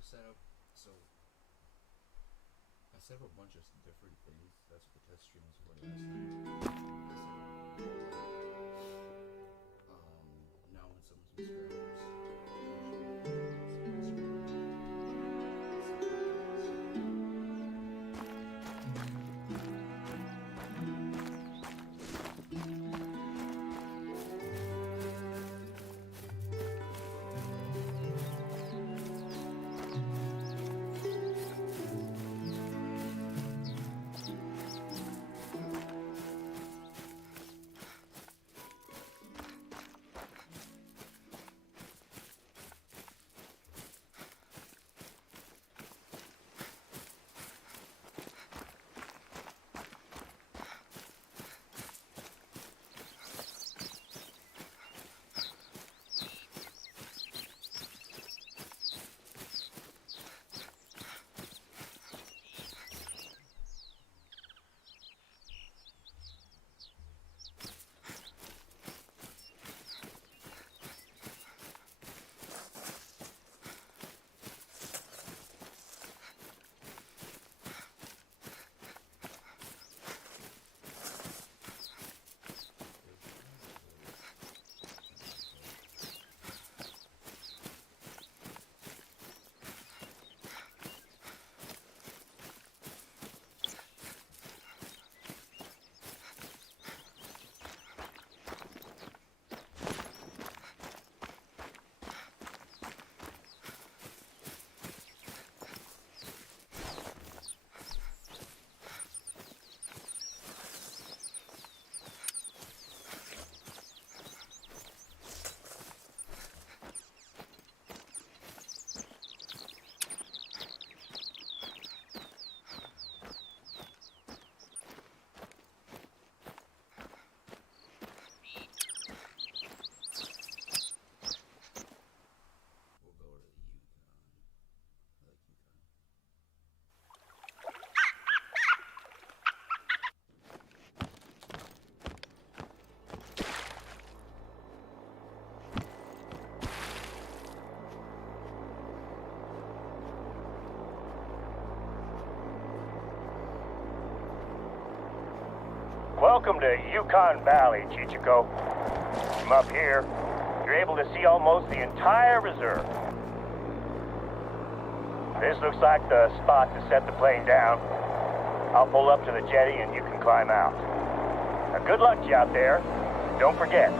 I set up a bunch of different things. That's what the test stream was for last night. Now when someone's subscribers. Welcome to Yukon Valley, Chichiko. From up here, you're able to see almost the entire reserve. This looks like the spot to set the plane down. I'll pull up to the jetty and you can climb out. Now, good luck to you out there. Don't forget,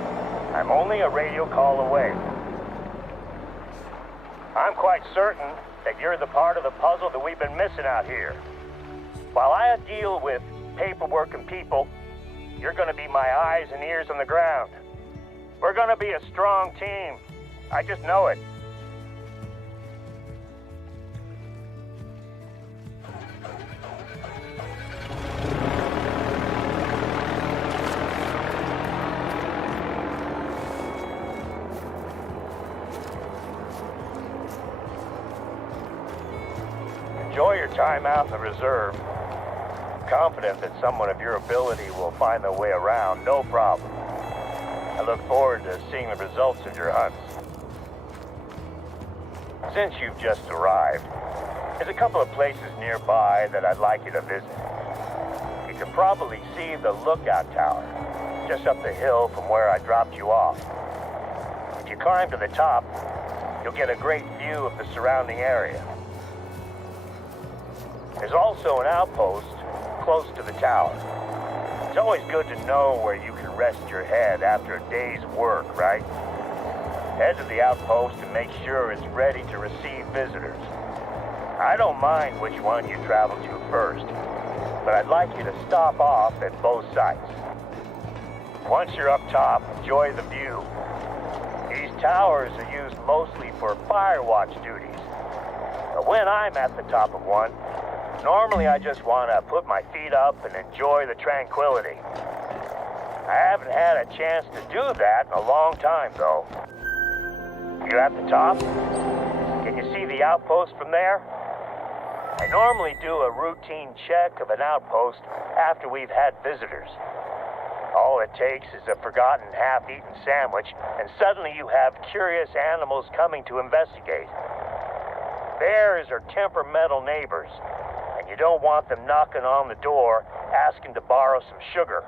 I'm only a radio call away. I'm quite certain that you're the part of the puzzle that we've been missing out here. While I deal with paperwork and people, you're gonna be my eyes and ears on the ground. We're gonna be a strong team. I just know it. Enjoy your time out in the reserve. I'm confident that someone of your ability will find their way around, no problem. I look forward to seeing the results of your hunts. Since you've just arrived, there's a couple of places nearby that I'd like you to visit. You can probably see the lookout tower, just up the hill from where I dropped you off. If you climb to the top, you'll get a great view of the surrounding area. There's also an outpost close to the tower. It's always good to know where you can rest your head after a day's work, right? Head to the outpost and make sure it's ready to receive visitors. I don't mind which one you travel to first, but I'd like you to stop off at both sites. Once you're up top, enjoy the view. These towers are used mostly for fire watch duties. But when I'm at the top of one, normally I just want to put my feet up and enjoy the tranquility. I haven't had a chance to do that in a long time, though. You at the top? Can you see the outpost from there? I normally do a routine check of an outpost after we've had visitors. All it takes is a forgotten half-eaten sandwich, and suddenly you have curious animals coming to investigate. Bears are temperamental neighbors, and you don't want them knocking on the door asking to borrow some sugar.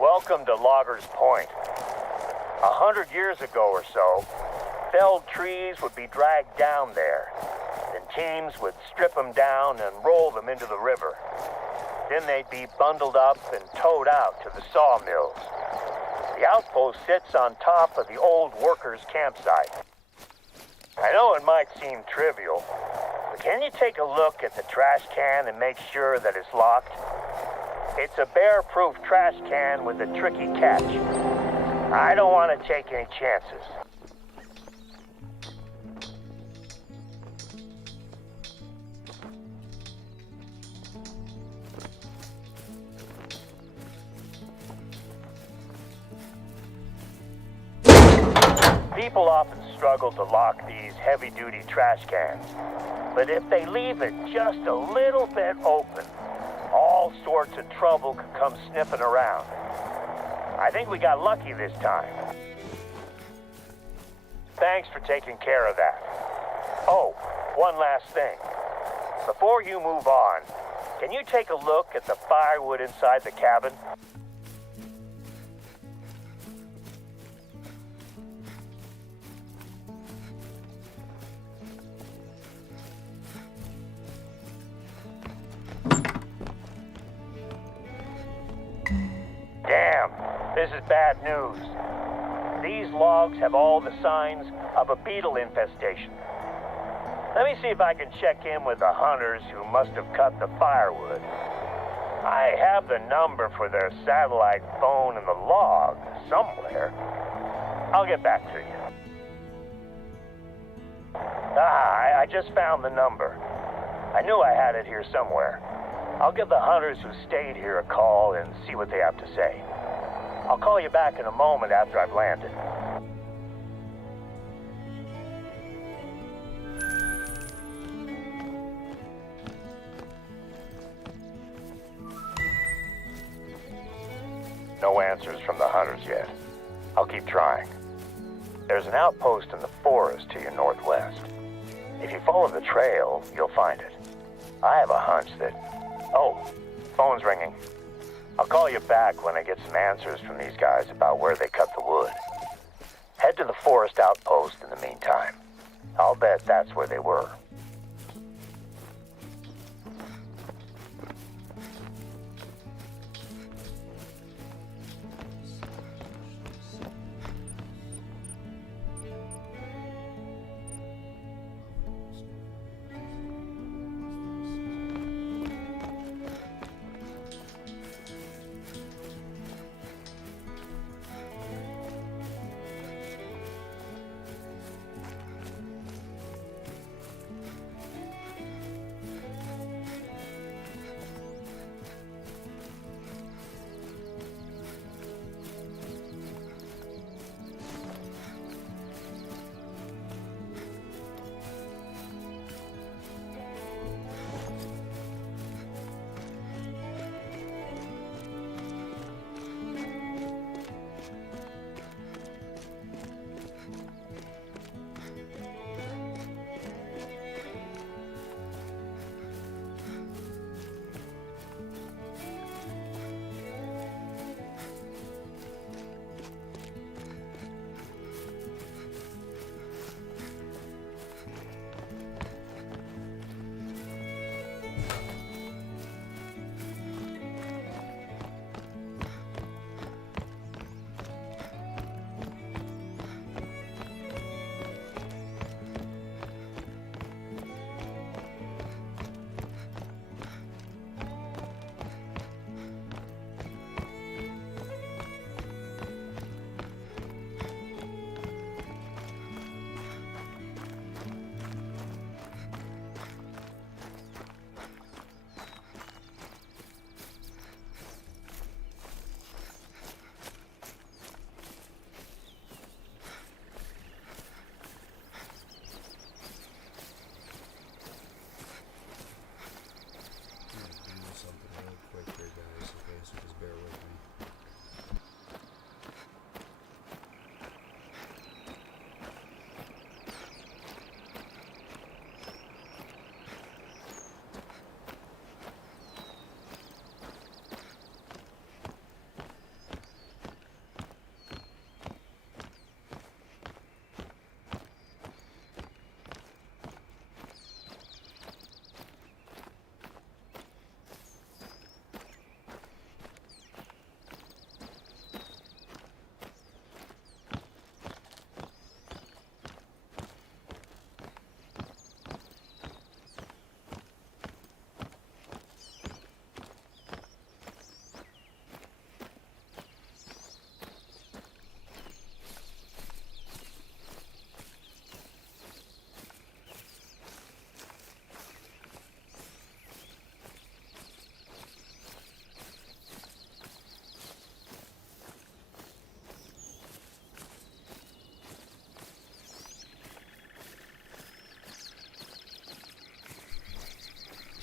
Welcome to Loggers Point. 100 years ago or so, felled trees would be dragged down there. Then teams would strip them down and roll them into the river. Then they'd be bundled up and towed out to the sawmills. The outpost sits on top of the old workers' campsite. I know it might seem trivial, but can you take a look at the trash can and make sure that it's locked? It's a bear-proof trash can with a tricky catch. I don't want to take any chances. People often struggle to lock these heavy-duty trash cans, but if they leave it just a little bit open, all sorts of trouble could come sniffing around. I think we got lucky this time. Thanks for taking care of that. Oh, one last thing. Before you move on, can you take a look at the firewood inside the cabin? Damn, this is bad news. These logs have all the signs of a beetle infestation. Let me see if I can check in with the hunters who must have cut the firewood. I have the number for their satellite phone in the log somewhere. I'll get back to you. I just found the number. I knew I had it here somewhere. I'll give the hunters who stayed here a call and see what they have to say. I'll call you back in a moment after I've landed. No answers from the hunters yet. I'll keep trying. There's an outpost in the forest to your northwest. If you follow the trail, you'll find it. I have a hunch that... Oh, phone's ringing. I'll call you back when I get some answers from these guys about where they cut the wood. Head to the forest outpost in the meantime. I'll bet that's where they were.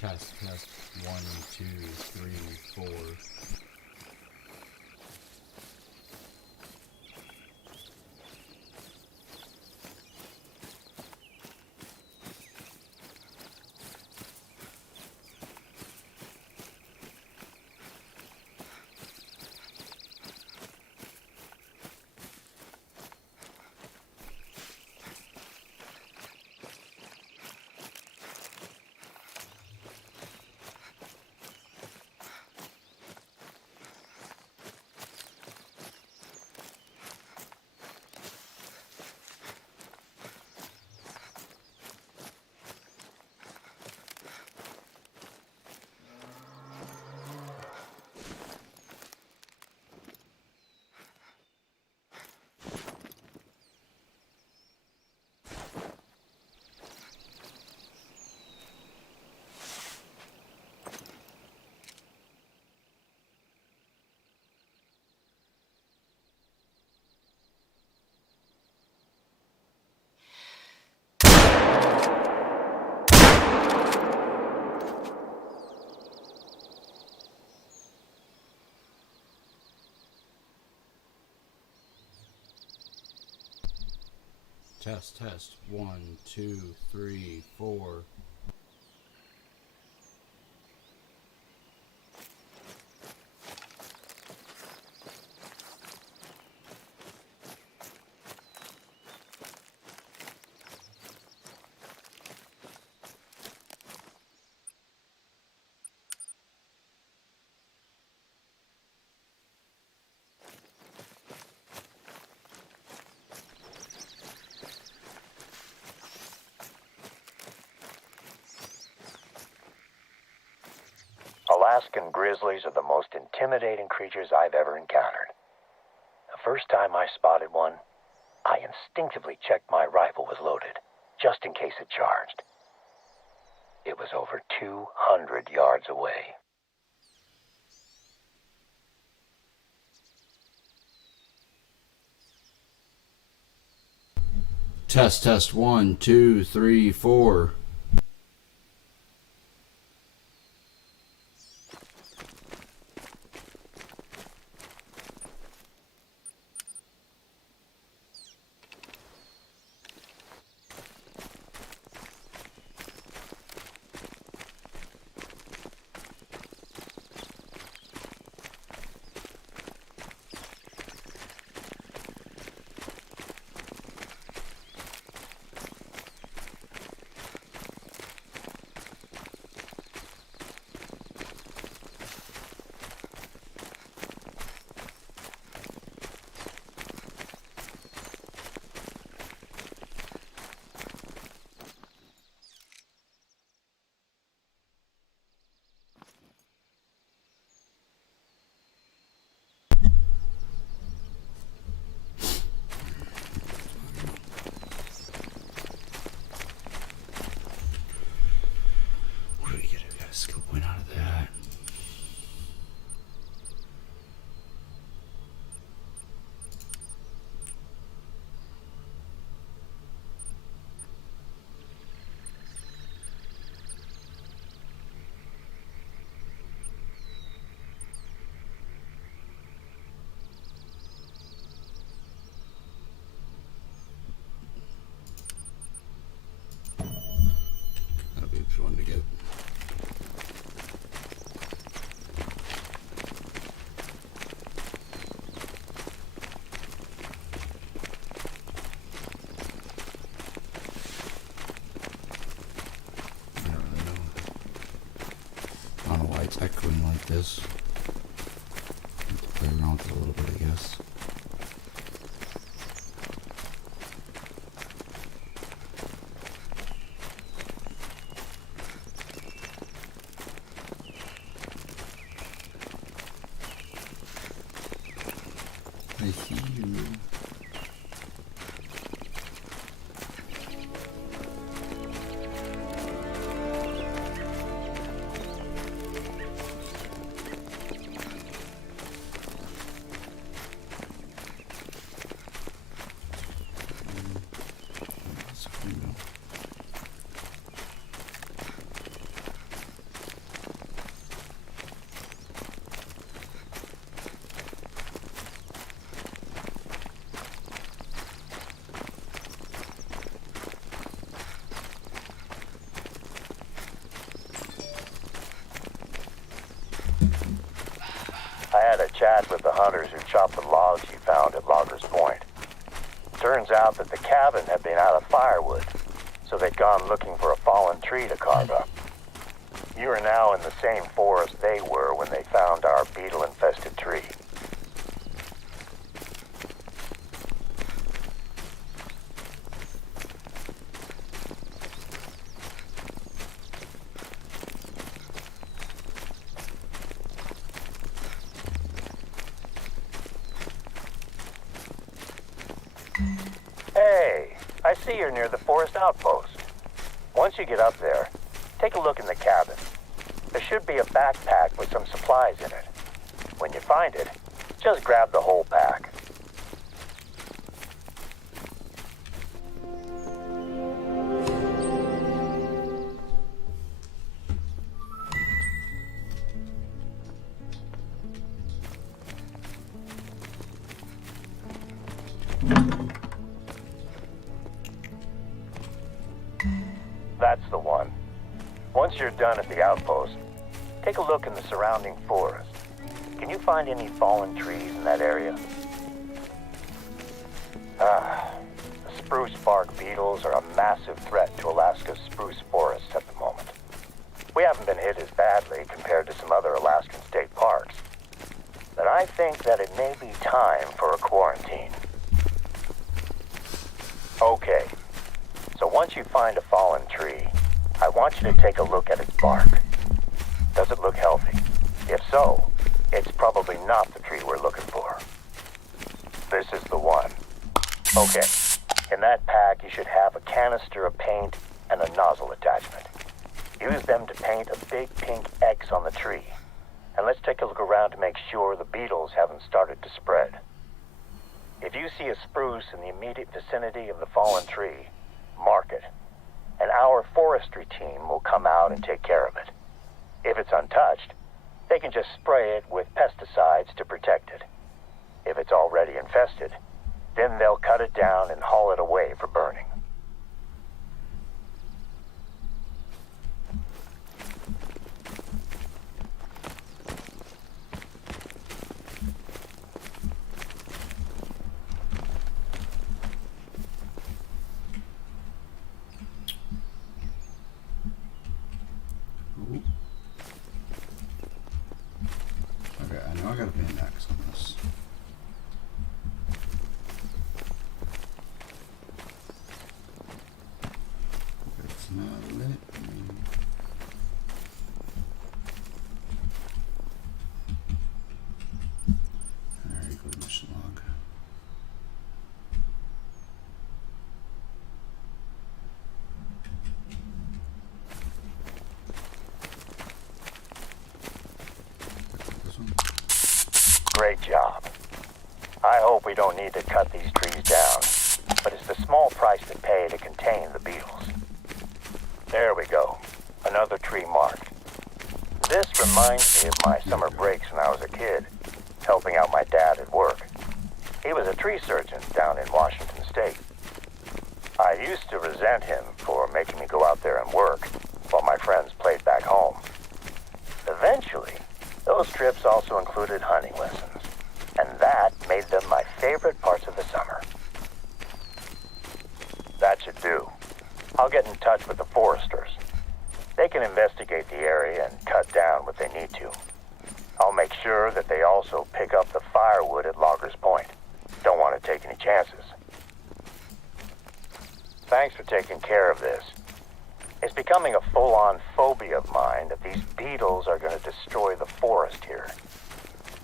Test 1, 2, 3, 4. Test, test. 1, 2, 3, 4. Alaskan grizzlies are the most intimidating creatures I've ever encountered. The first time I spotted one, I instinctively checked my rifle was loaded, just in case it charged. It was over 200 yards away. Test, test. 1, 2, 3, 4. What do we get? We got a skill point out of that. That'll be a good one to get. I don't really know. I don't know why it's echoing like this. Have to play around with it a little bit, I guess. I see you. I had a chat with the hunters who chopped the logs you found at Loggers Point. Turns out that the cabin had been out of firewood, so they'd gone looking for a fallen tree to carve up. You are now in the same forest they were when they found our beetle-infested tree. Hey, I see you're near the forest outpost. Once you get up there, take a look in the cabin. There should be a backpack with some supplies in it. When you find it, just grab the whole pack. That's the one. Once you're done at the outpost, take a look in the surrounding forest. Can you find any fallen trees in that area? The spruce bark beetles are a massive threat to Alaska's spruce forests at the moment. We haven't been hit as badly compared to some other Alaskan state parks, but I think that it may be time for a quarantine. Okay, so once you find a fallen tree, I want you to take a look at its bark. Does it look healthy? If so, it's probably not the tree we're looking for. This is the one. Okay, in that pack you should have a canister of paint and a nozzle attachment. Use them to paint a big pink X on the tree. And let's take a look around to make sure the beetles haven't started to spread. If you see a spruce in the immediate vicinity of the fallen tree, mark it. And our forestry team will come out and take care of it. If it's untouched, they can just spray it with pesticides to protect it. If it's already infested, then they'll cut it down and haul it away for burning. Okay, I know I gotta pay an X on this. It's not lit. Alright, go to mission log. This one. Great job. I hope we don't need to cut these trees down, but it's the small price to pay to contain the beetles. There we go. Another tree marked. This reminds me of my summer breaks when I was a kid, helping out my dad at work. He was a tree surgeon down in Washington State. I used to resent him for making me go out there and work while my friends played back home. Eventually, those trips also included hunting lessons, and that made them my favorite parts of the summer. That should do. I'll get in touch with the foresters. They can investigate the area and cut down what they need to. I'll make sure that they also pick up the firewood at Loggers Point. Don't want to take any chances. Thanks for taking care of this. It's becoming a full-on phobia of mine that these beetles are going to destroy the forest here.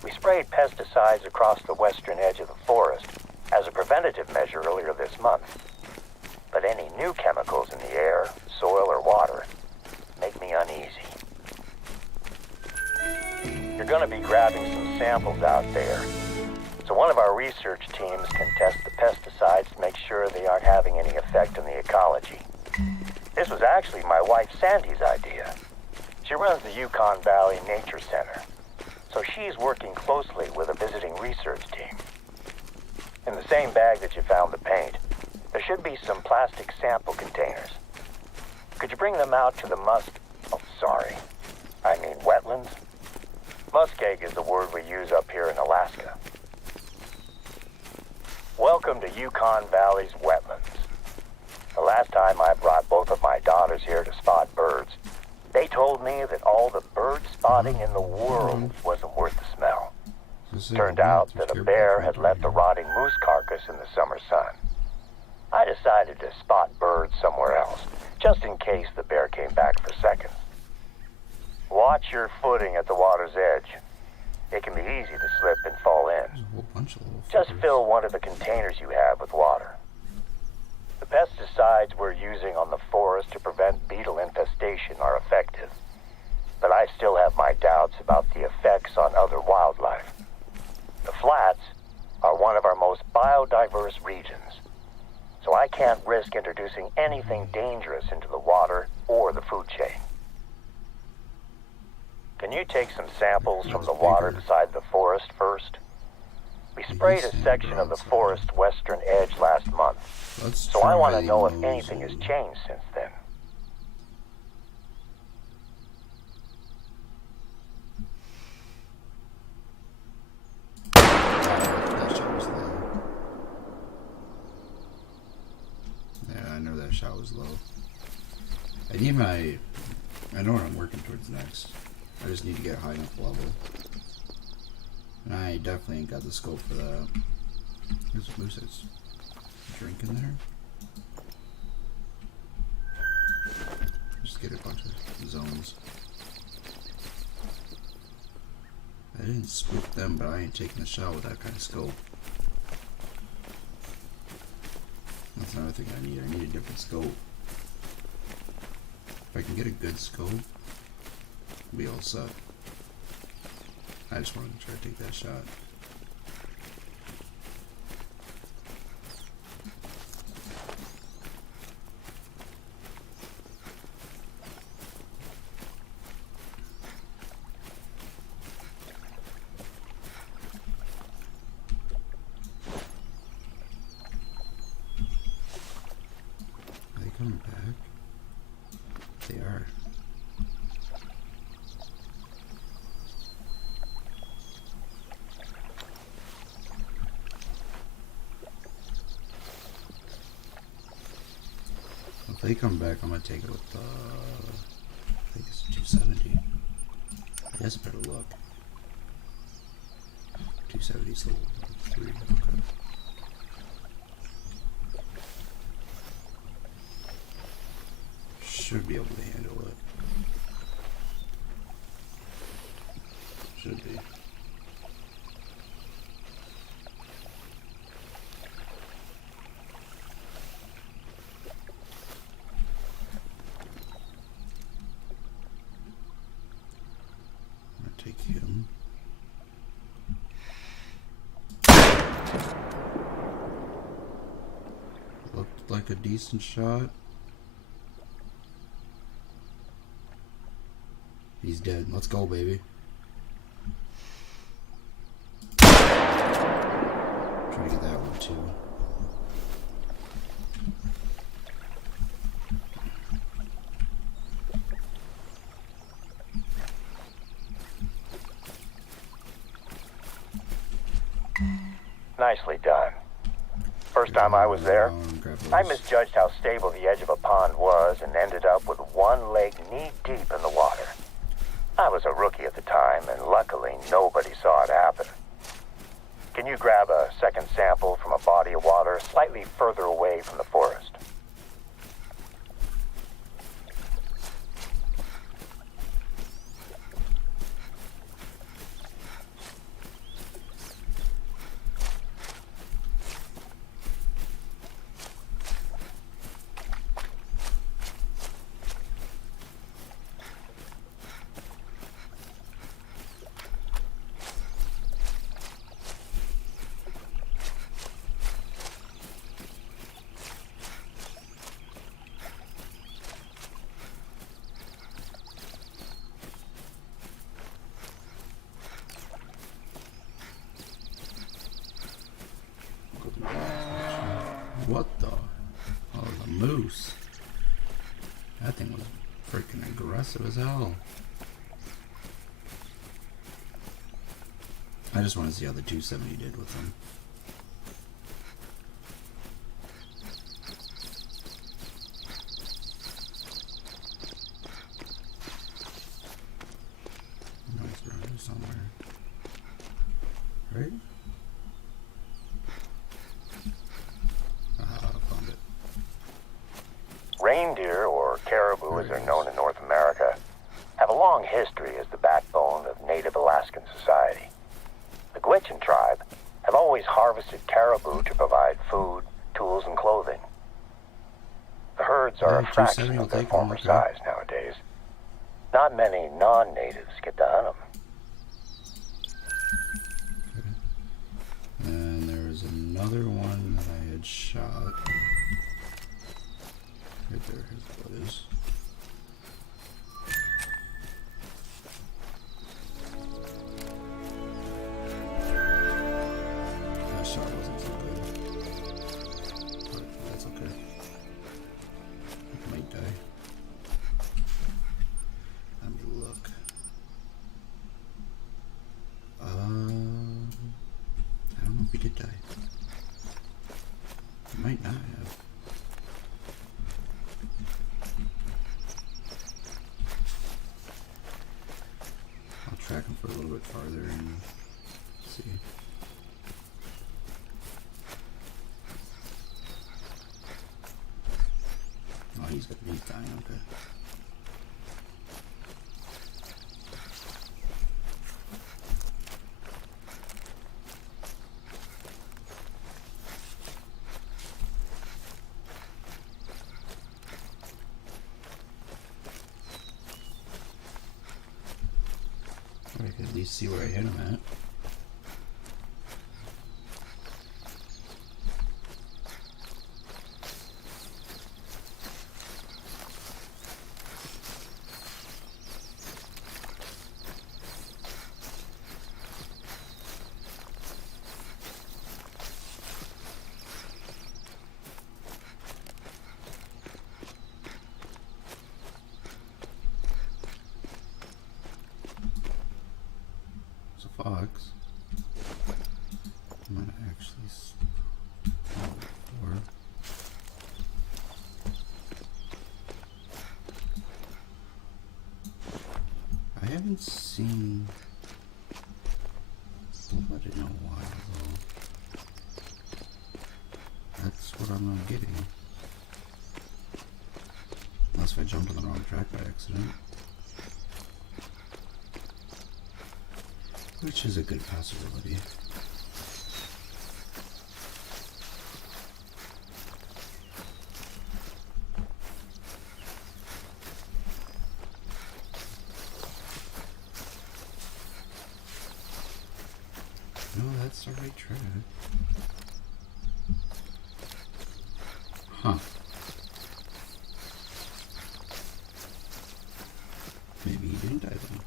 We sprayed pesticides across the western edge of the forest as a preventative measure earlier this month. But any new chemicals in the air, soil, or water make me uneasy. You're going to be grabbing some samples out there, so one of our research teams can test the pesticides to make sure they aren't having any effect on the ecology. This was actually my wife Sandy's idea. She runs the Yukon Valley Nature Center, so she's working closely with a visiting research team. In the same bag that you found the paint, there should be some plastic sample containers. Could you bring them out to the wetlands? Muskeg is the word we use up here in Alaska. Welcome to Yukon Valley's wetlands. The last time I brought both of my daughters here to spot birds, they told me that all the bird spotting in the world wasn't worth the smell. Turned out that a bear had left a rotting moose carcass in the summer sun. I decided to spot birds somewhere else, just in case the bear came back for seconds. Watch your footing at the water's edge. It can be easy to slip and fall in. There's a whole bunch of little Just fuckers. fill one of the containers you have with water. The pesticides we're using on the forest to prevent beetle infestation are effective, but I still have my doubts about the effects on other wildlife. The flats are one of our most biodiverse regions, so I can't risk introducing anything dangerous into the water or the food chain. Can you take some samples from the water beside the forest first? We sprayed a section of the forest western edge last month, so I want to know if anything has changed since then. was low. I need my... I know what I'm working towards next. I just need to get a high enough level. And I definitely ain't got the scope for that. There's Moose's drink in there. Just get a bunch of zones. I didn't spook them, but I ain't taking a shot with that kind of scope. That's another thing I need. I need a different scope. If I can get a good scope, I'll be all set. I just wanted to try to take that shot. Are they coming back? They are. If they come back, I'm gonna take it with I think it's 270. I guess I better look. 270 is level 3. Okay. Should be able to handle it. Should be. Take him. Looked like a decent shot. He's dead. Let's go, baby. Try to get that one too. Nicely done. First time I was there, I misjudged how stable the edge of a pond was and ended up with one leg knee-deep in the water. I was a rookie at the time, and luckily nobody saw it happen. Can you grab a second sample from a body of water slightly further away from the forest? What the? Oh, the moose. That thing was freaking aggressive as hell. I just want to see how the 270 did with them. Nice around here somewhere. Right? Found it. Reindeer, or caribou as they're known in North America, have a long history as the backbone of Native Alaskan society. The Gwich'in tribe have always harvested caribou to provide food, tools, and clothing. The herds are a fraction of their former size nowadays. Not many non-natives get to hunt them. Okay. And there was another one that I had shot. Right there, here's what it is. That shot wasn't so good. But that's okay. It might die. Let me look. I don't know if he did die. He might not have. He's dying, okay. I can at least see where I hit him at. Fox. I might actually or I haven't seen somebody in a while though. That's what I'm not getting. Unless if I jump on the wrong track by accident. Which is a good possibility. No, that's the right track. Huh. Maybe he didn't die then.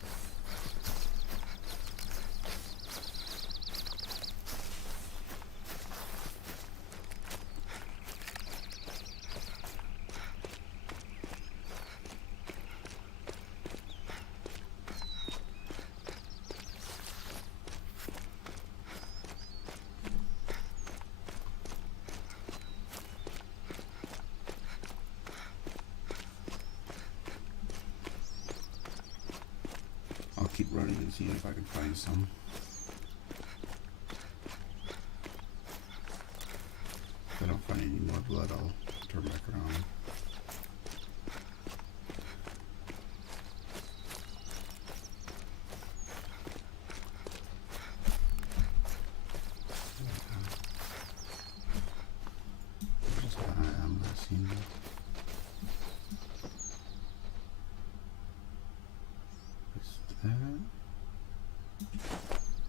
I'll keep running and see if I can find some. If I don't find any more blood, I'll turn back around. I'm not seeing that.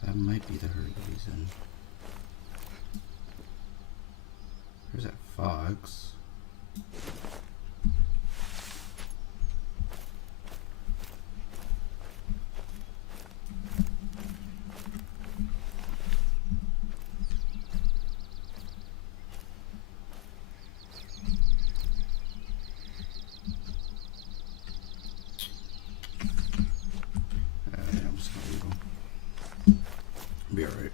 That might be the herd that he's in. There's that fox. I'm just gonna leave him. Be alright.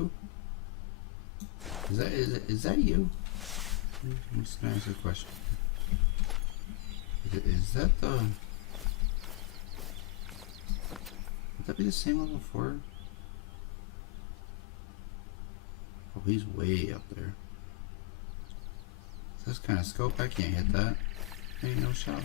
you? Is that you? I'm just gonna ask a question. Is that the? Would that be the same level 4? Oh, he's way up there. This kind of scope, I can't hit that. Ain't no shot.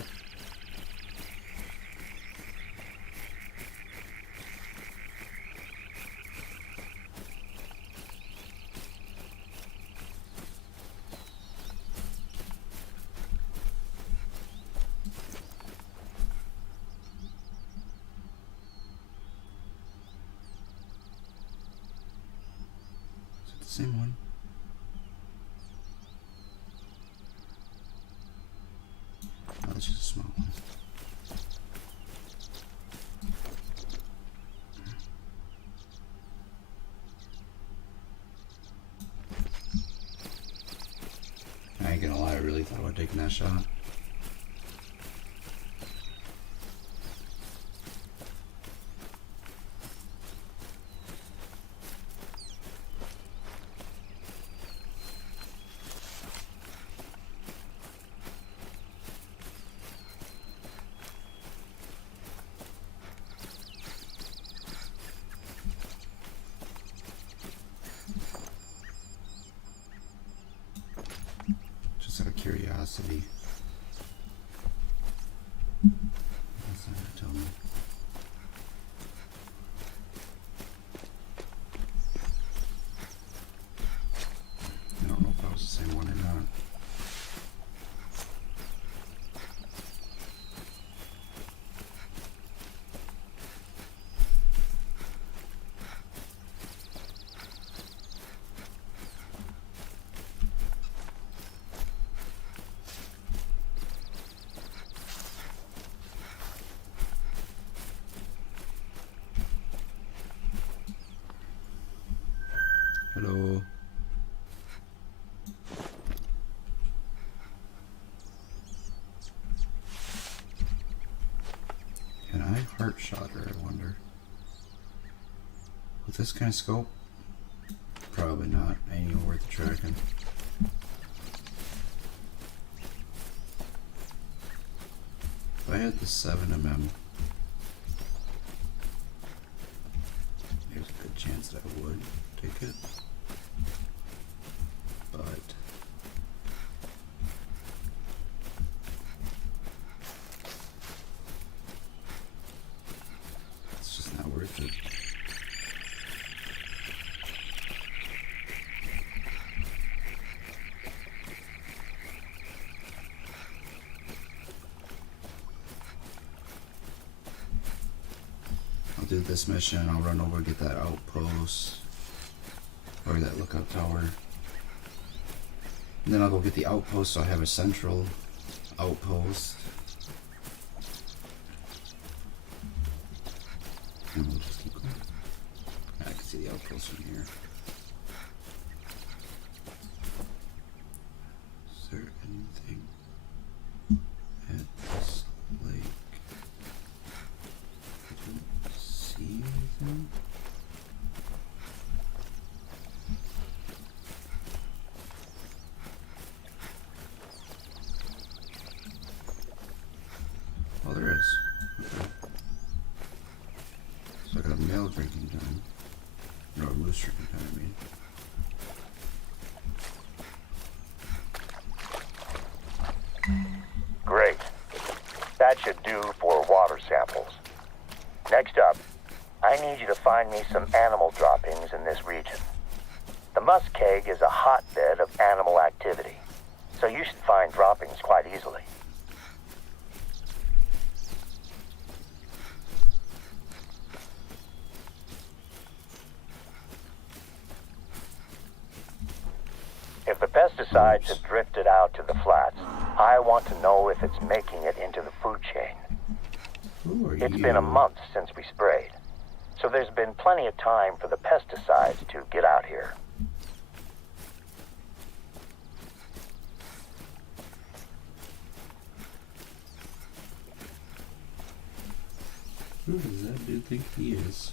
Same one. Oh, that's just a small one. I ain't gonna lie, I really thought about taking that shot. Out of curiosity. What's that tell me? I don't know if that was the same one or not. Hello. Can I heart shot her, I wonder? With this kind of scope? Probably not. Ain't even worth the tracking. If I had the 7mm, there's a good chance that I would take it. But it's just not worth it. I'll do this mission and I'll run over and get that outpost or that lookout tower. And then I'll go get the outpost so I have a central outpost. And we'll just keep going. I can see the outpost from here. Is there anything at this lake? I don't see anything. Oh, there is. Okay. So I got a male drinking time. No, a moose drinking time, I mean. Great. That should do for water samples. Next up, I need you to find me some animal droppings in this region. The muskeg is a hotbed of animal activity, so you should find droppings quite easily. If the pesticides have drifted out to the flats, I want to know if it's making it into the food chain. Who are It's you? been a month since we sprayed, so there's been plenty of time for the pesticides to get out here. Who does that dude think he is?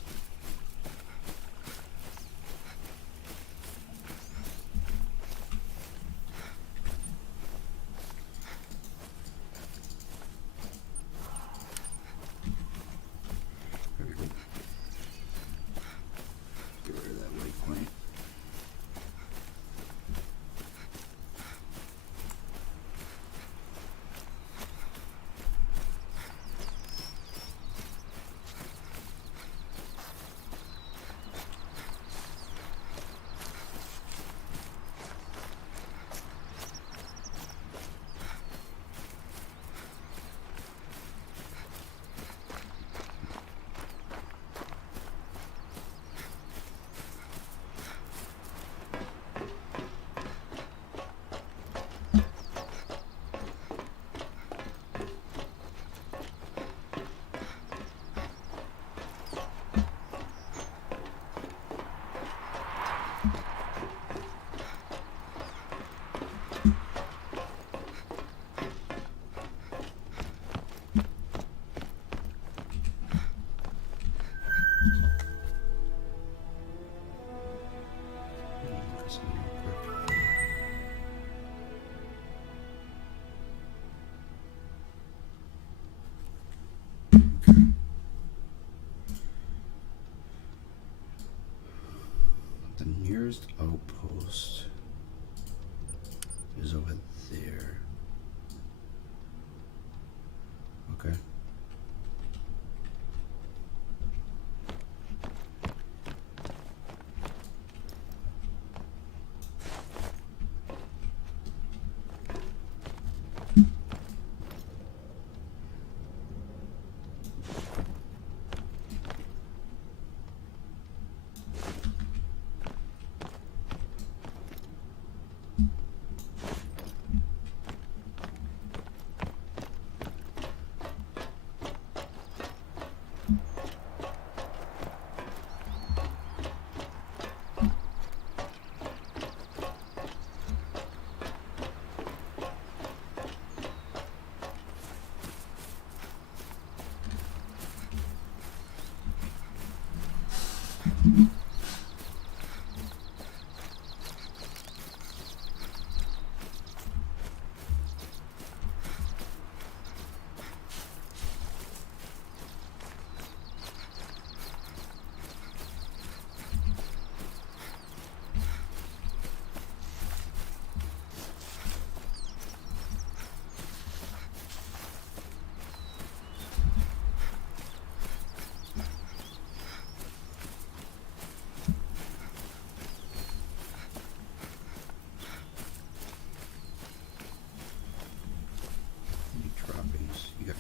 The nearest outpost is over there. Okay.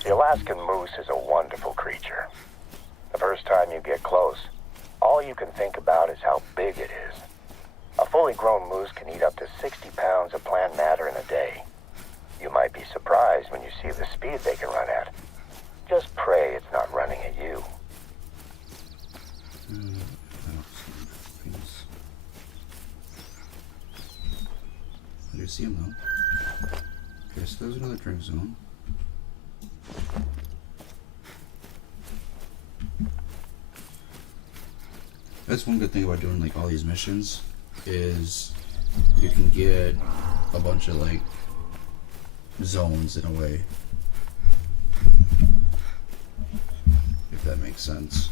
The Alaskan moose is a wonderful creature. The first time you get close, all you can think about is how big it is. A fully grown moose can eat up to 60 pounds of plant matter in a day. You might be surprised when you see the speed they can run at. Just pray it's not running at you. I do see him though. Okay, so there's another drink zone. That's one good thing about doing like all these missions is you can get a bunch of like zones in a way, if that makes sense.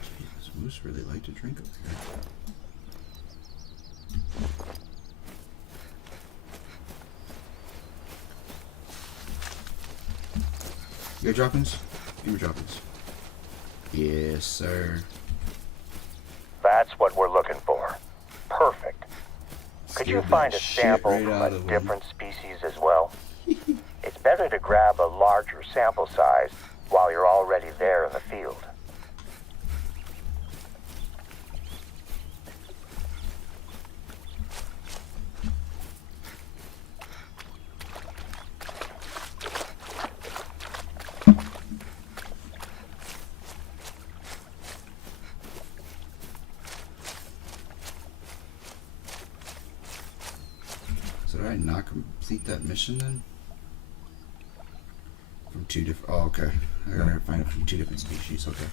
Jeez, this moose really like to drink up here. You got droppings? Give me droppings. Yes, sir. That's what we're looking for. Perfect. Could you find a sample from a different species as well? It's better to grab a larger sample size while you're already there in the field. So did I not complete that mission then? From two different... Oh, okay. I gotta find it from two different species, okay.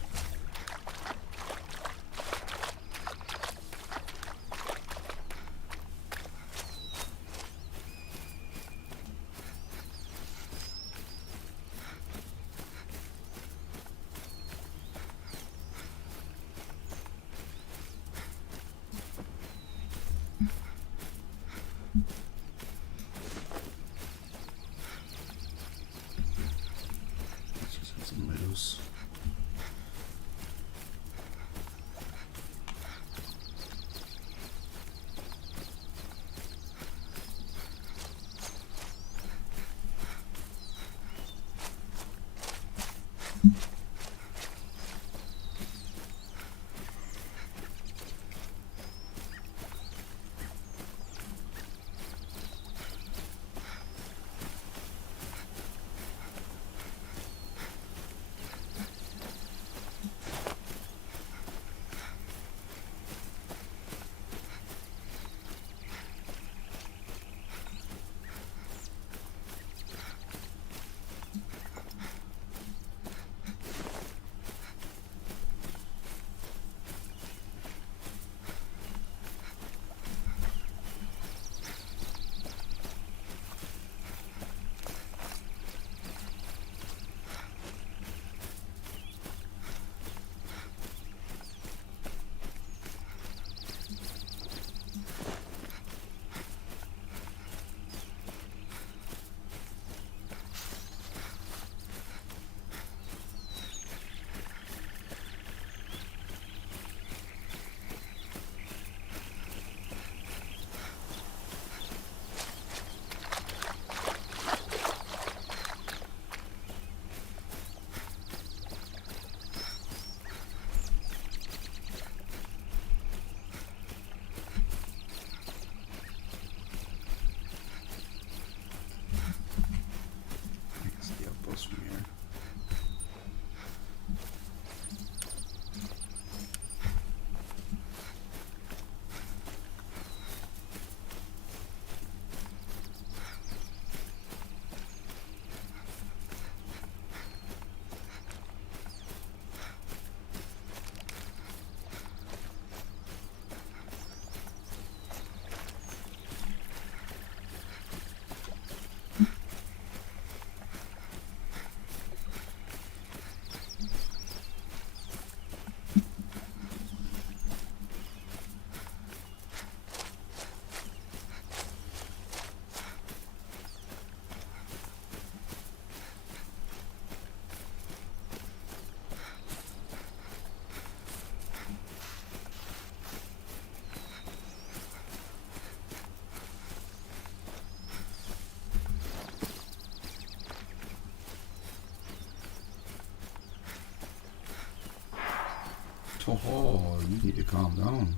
Oh, you need to calm down,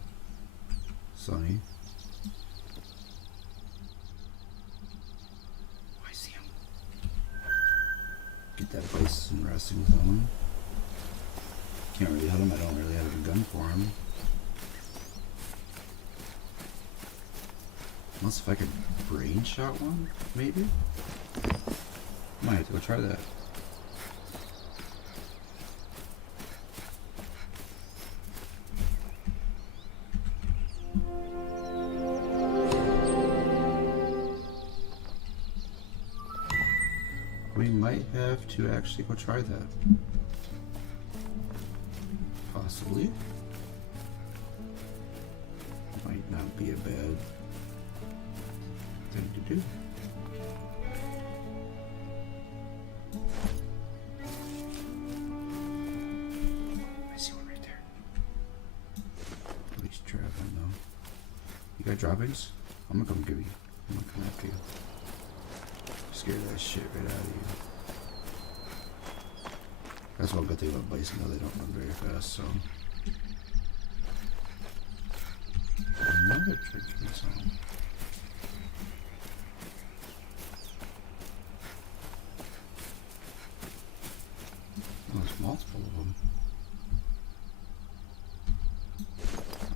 Sonny. Oh, I see him. Get that place in resting zone. Can't really hit him. I don't really have a gun for him. Unless if I could brain shot one, maybe? Might have to go try that. We might have to actually go try that. Possibly. Might not be a bad thing to do. I see one right there. He's traveling though. You got droppings? I'm gonna come give you. I'm gonna come after you. Scare that shit right out of you. That's one good thing about bison though, they don't run very fast, so. Another drinking zone. Oh, there's multiple of them.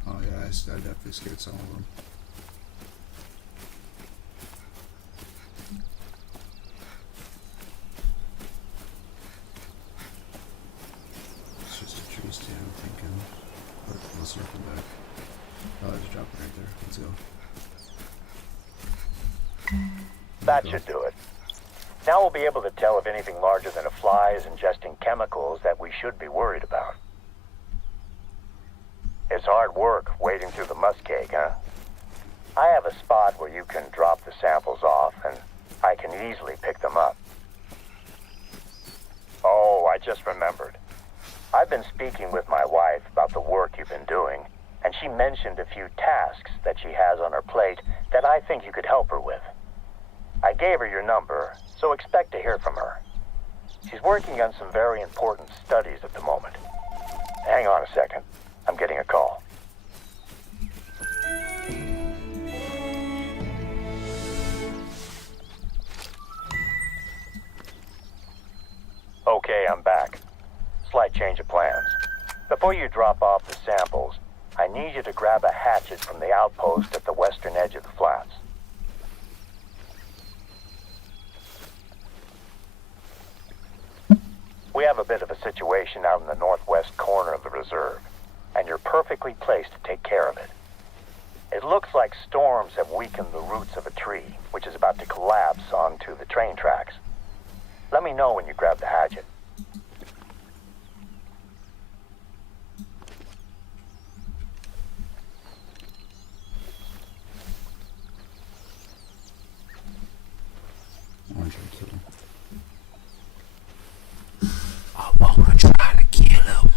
Oh yeah, I definitely scared some of them. It's just a tree stand, I'm thinking. But we'll circle back. Oh, there's a drop right there. Let's go. That should do it. Now we'll be able to tell if anything larger than a fly is ingesting chemicals that we should be worried about. It's hard work wading through the muskeg, huh? I have a spot where you can drop the samples off, and I can easily pick them up. Oh, I just remembered. I've been speaking with my wife about the work you've been doing, and she mentioned a few tasks that she has on her plate that I think you could help her with. I gave her your number, so expect to hear from her. She's working on some very important studies at the moment. Hang on a second. I'm getting a call. Okay, I'm back. Slight change of plans. Before you drop off the samples, I need you to grab a hatchet from the outpost at the western edge of the flats. We have a bit of a situation out in the northwest corner of the reserve, and you're perfectly placed to take care of it. It looks like storms have weakened the roots of a tree, which is about to collapse onto the train tracks. Let me know when you grab the hatchet. I want to try to kill him. I want to try to kill him.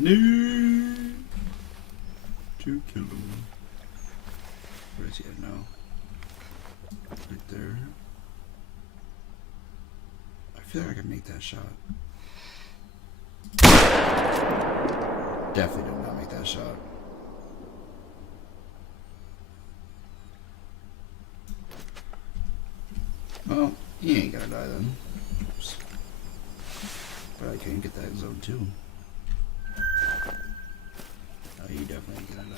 Need to kill him. Where is he at now? Right there. I feel like I can make that shot. Definitely did not make that shot. Well, he ain't gonna die then. But I can get that zone too. Oh, he definitely ain't gonna die.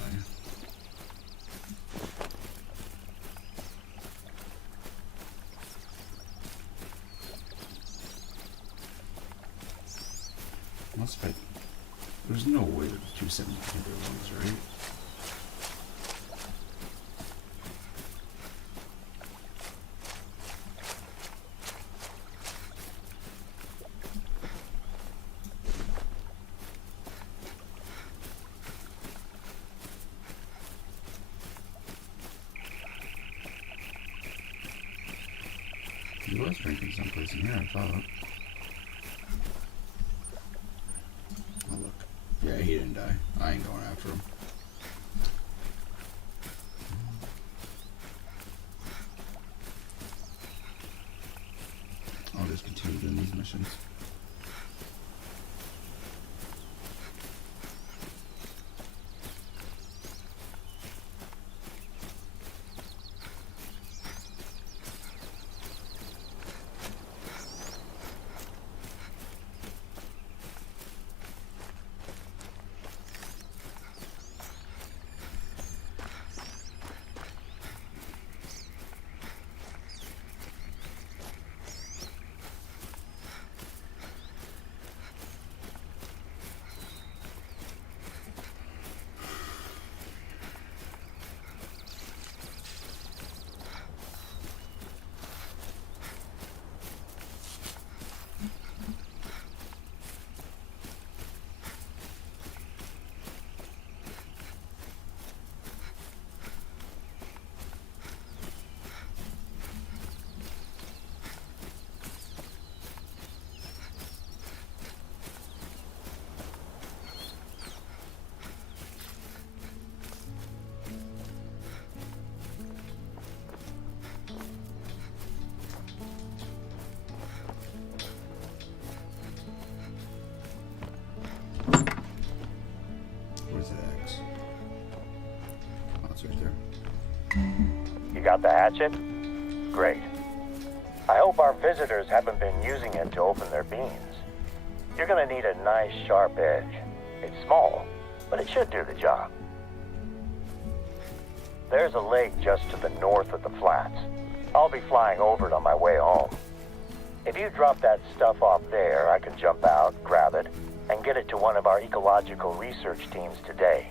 Must be. There's no way that the 270 can do ones, right? He was drinking someplace in here, I thought. Oh, look. Yeah, he didn't die. I ain't going after him. there. You got the hatchet? Great. I hope our visitors haven't been using it to open their beans. You're gonna need a nice sharp edge. It's small, but it should do the job. There's a lake just to the north of the flats. I'll be flying over it on my way home. If you drop that stuff off there, I can jump out, grab it, and get it to one of our ecological research teams today,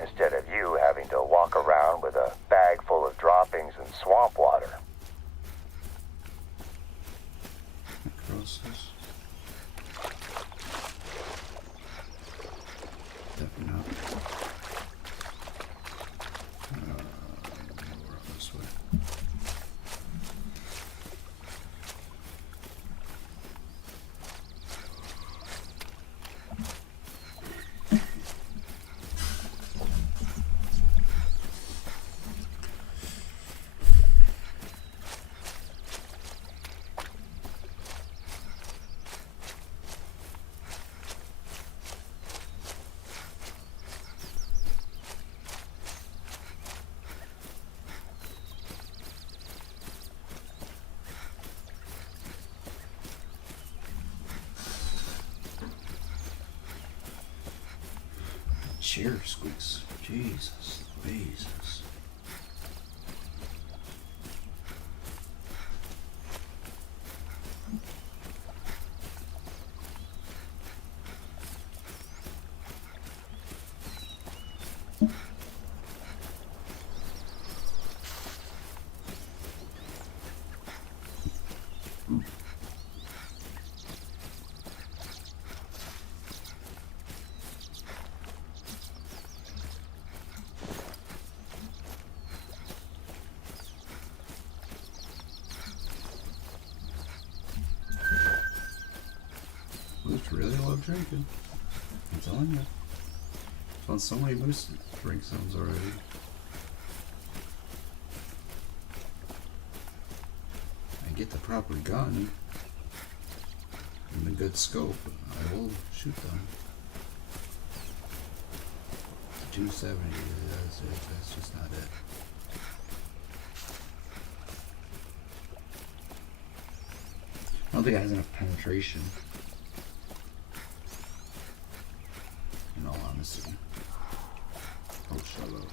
instead of you having to walk around with a bag full of droppings and swamp water. Necrosis. Definitely not. We're on this way. Chair squeaks. Jesus. Jesus. Moose really love drinking. I'm telling you. Found so many moose drink zones already. I get the proper gun and a good scope, I will shoot them. 270, that's it. That's just not it. I don't think it has enough penetration. In all honesty. Oh, shut up.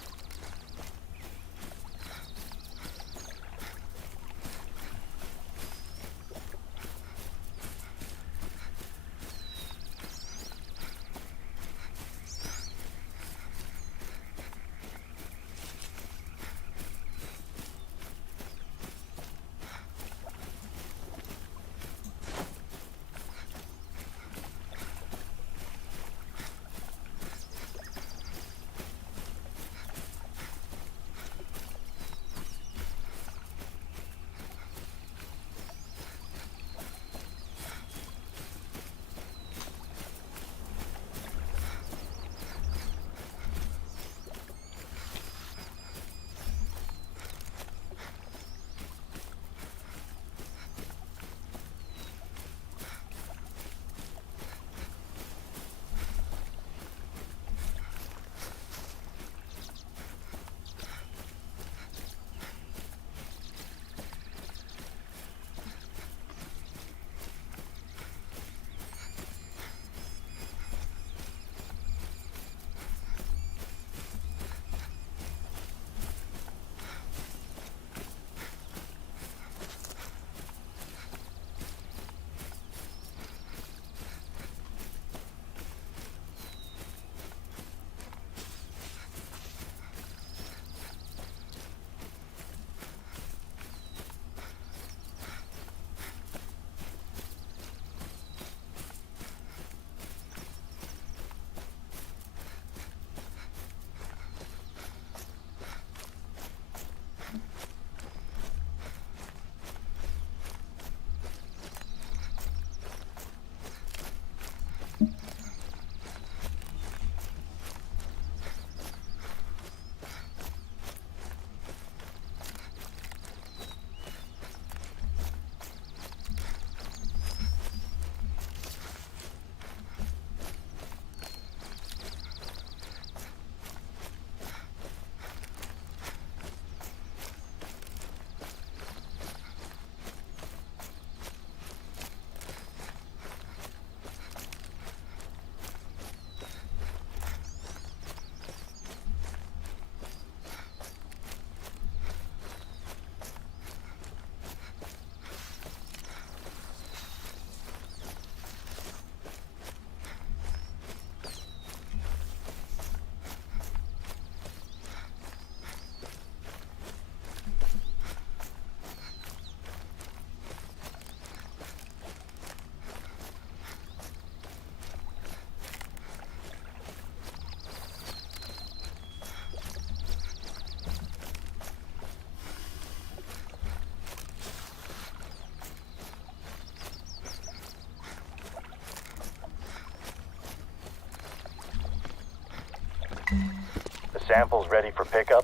Samples ready for pickup?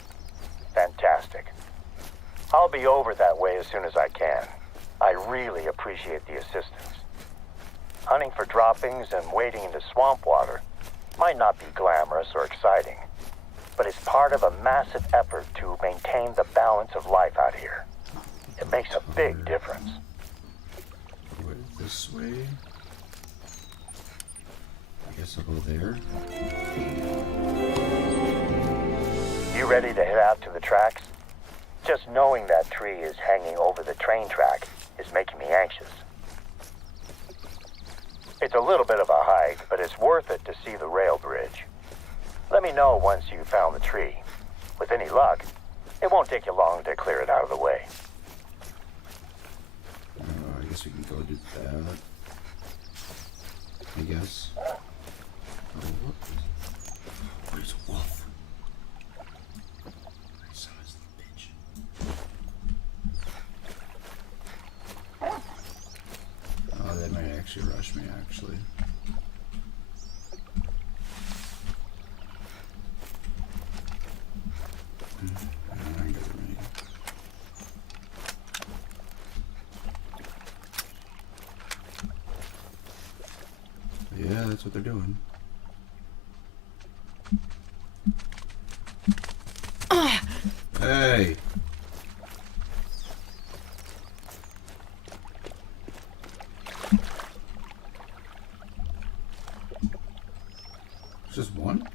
Fantastic. I'll be over that way as soon as I can. I really appreciate the assistance. Hunting for droppings and wading into swamp water might not be glamorous or exciting, but it's part of a massive effort to maintain the balance of life out here. It makes a big difference. Wait, this way? I guess I'll go there. You ready to head out to the tracks? Just knowing that tree is hanging over the train track is making me anxious. It's a little bit of a hike, but it's worth it to see the rail bridge. Let me know once you've found the tree. With any luck, it won't take you long to clear it out of the way. I guess we can go do that. I guess. Oh, where's a wolf? Son of a bitch. Oh, that might actually rush me, actually. Yeah, that's what they're doing. Hey! Just one?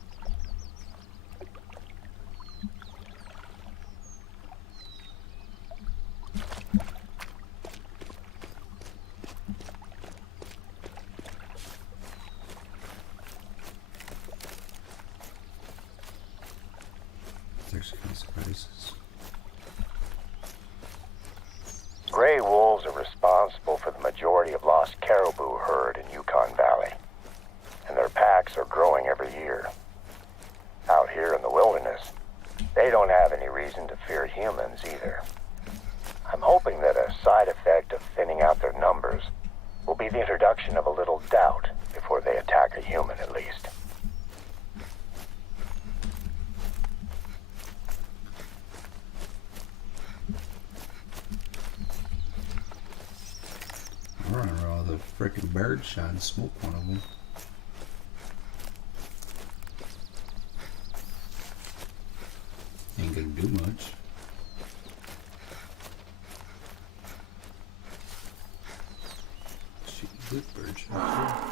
There's kind of surprises. Gray wolves are responsible for the majority of lost caribou herd in Yukon Valley, and their packs are growing every year. Out here in the wilderness, they don't have any reason to fear humans either. I'm hoping that a side effect of thinning out their numbers will be the introduction of a little doubt before they attack a human, at least. I'm running around all the frickin' bird shot and smoke one of them. Ain't gonna do much. Shooting good bird shots.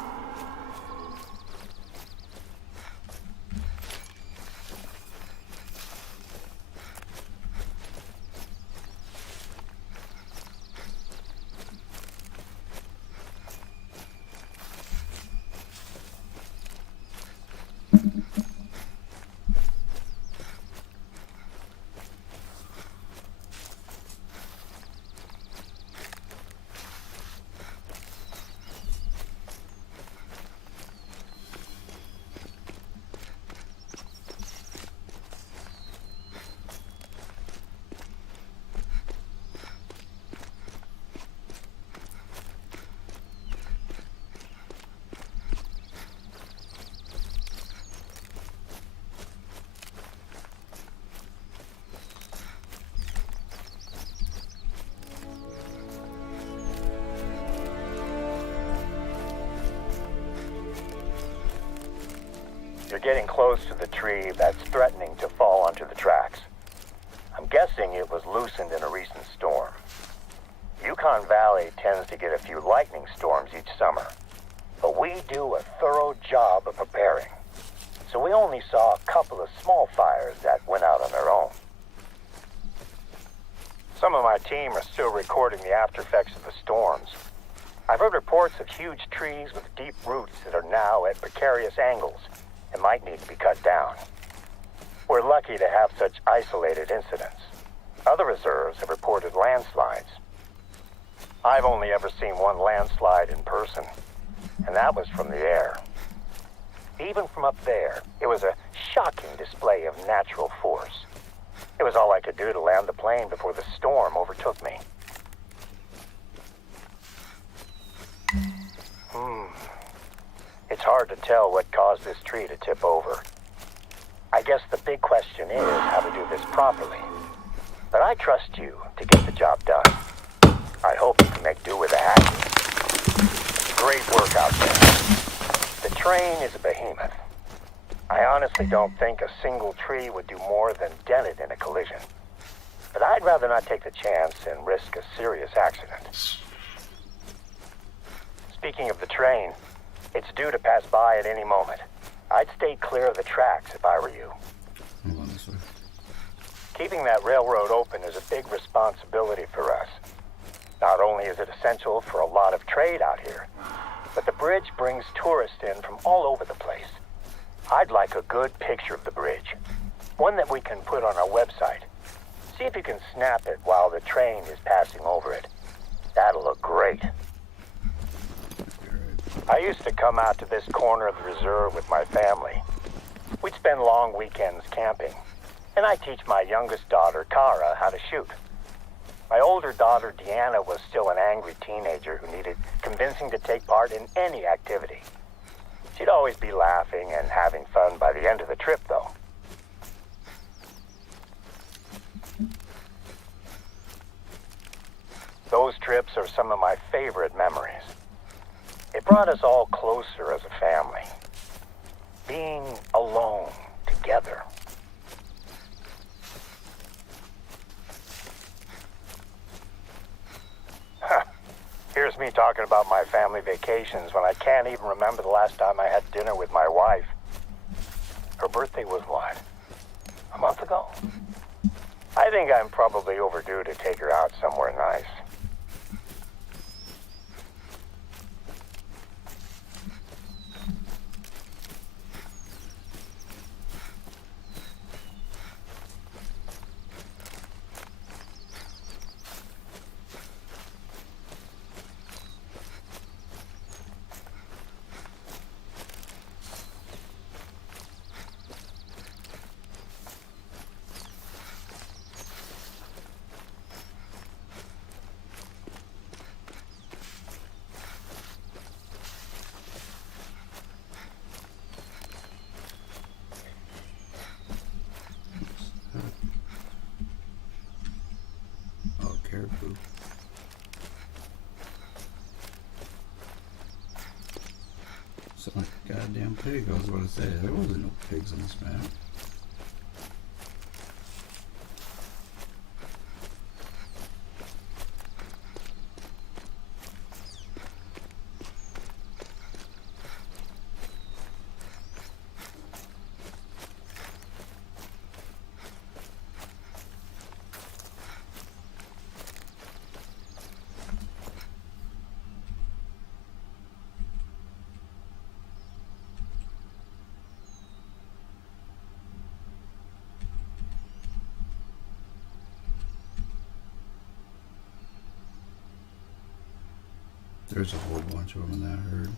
You're getting close to the tree that's threatening to fall onto the tracks. I'm guessing it was loosened in a recent storm. Yukon Valley tends to get a few lightning storms each summer, but we do a thorough job of preparing. So we only saw a couple of small fires that went out on their own. Some of my team are still recording the after effects of the storms. I've heard reports of huge trees with deep roots that are now at precarious angles and might need to be cut down. We're lucky to have such isolated incidents. Other reserves have reported landslides. I've only ever seen one landslide in person, and that was from the air. Even from up there, it was a shocking display of natural force. It was all I could do to land the plane before the storm overtook me. It's hard to tell what caused this tree to tip over. I I guess the big question is how to do this properly. But I trust you to get the job done. I hope you can make do with the hatches. Great work out there. The train is a behemoth. I honestly don't think a single tree would do more than dent it in a collision. But I'd rather not take the chance and risk a serious accident. Speaking of the train, it's due to pass by at any moment. I'd stay clear of the tracks if I were you. Hold on this way. Keeping that railroad open is a big responsibility for us. Not only is it essential for a lot of trade out here, but the bridge brings tourists in from all over the place. I'd like a good picture of the bridge. One that we can put on our website. See if you can snap it while the train is passing over it. That'll look great. I used to come out to this corner of the reserve with my family. We'd spend long weekends camping, and I teach my youngest daughter, Kara, how to shoot. My older daughter, Deanna, was still an angry teenager who needed convincing to take part in any activity. She'd always be laughing and having fun by the end of the trip, though. Those trips are some of my favorite memories. It brought us all closer as a family. Being alone together. Here's me talking about my family vacations when I can't even remember the last time I had dinner with my wife. Her birthday was what? A month ago? I think I'm probably overdue to take her out somewhere nice. Oh, caribou. Sound like a goddamn pig, I was about to say. There wasn't no pigs on this map. There's a whole bunch of them in that herd.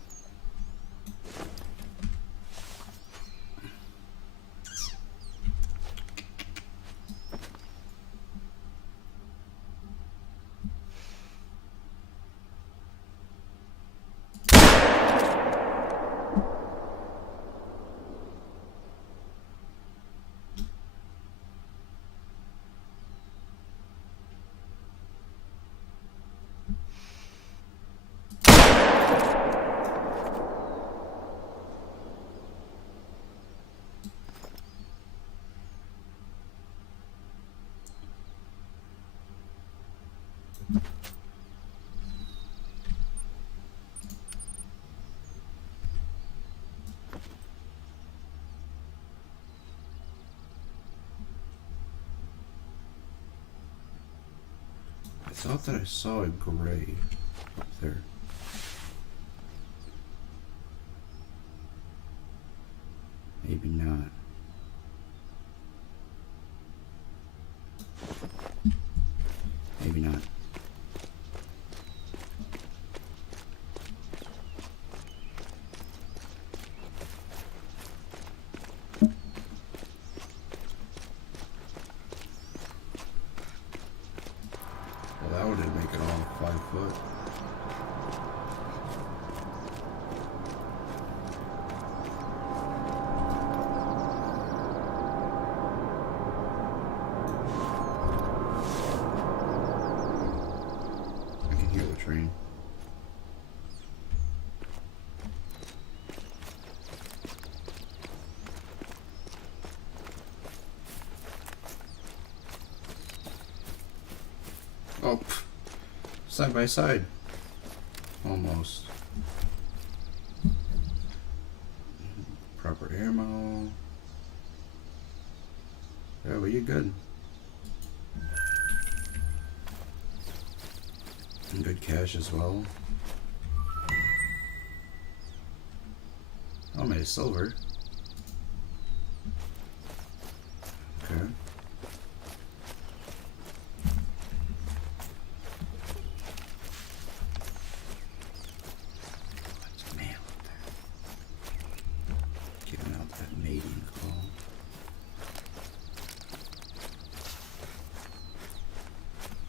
I thought that I saw a gray up there. Maybe not. Maybe not. Well, that one didn't make it all 5 foot. Oh, side by side. Almost. Proper ammo. Yeah, well, you're good. And good cash as well. Oh, made silver. Okay. What's mail up there? Giving out that mating call.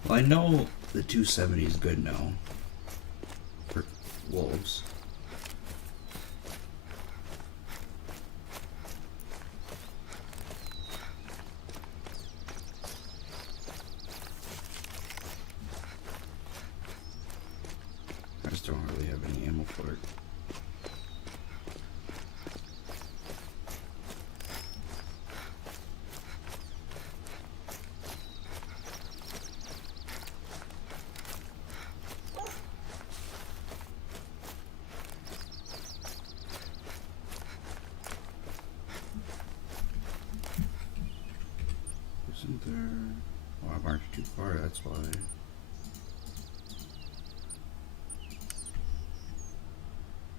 Well, I know the 270 is good now for wolves. I just don't really have any ammo for it. Isn't there? Oh, I marked too far, that's why.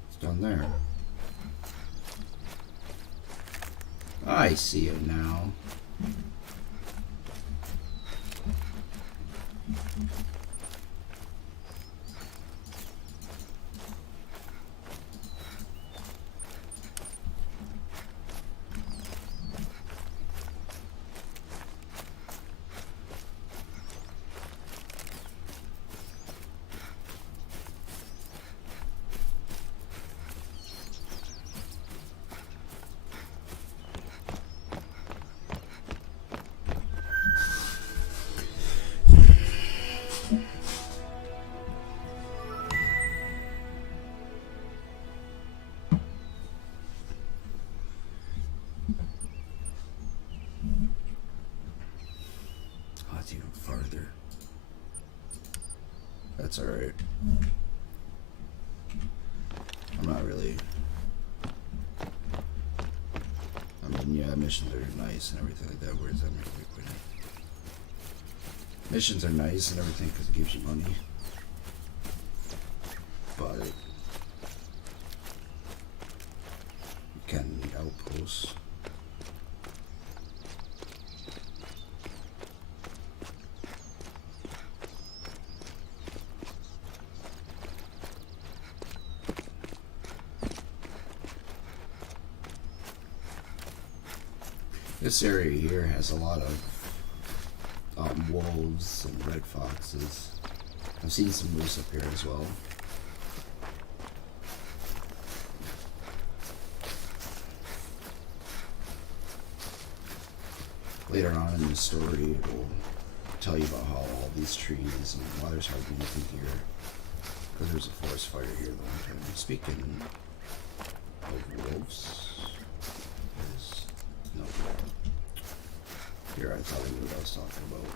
It's down there. I see it now. Oh, it's even farther. That's alright. I'm not really. I mean, yeah, missions are nice and everything like that. Where's that make me put it? Missions are nice and everything because it gives you money. But you can need outposts. This area here has a lot of wolves and red foxes. I've seen some moose up here as well. Later on in the story, it will tell you about how all these trees and why there's hardly anything here. Because there's a forest fire here the one time. Speaking of wolves, there's no. Here, I thought I knew what I was talking about.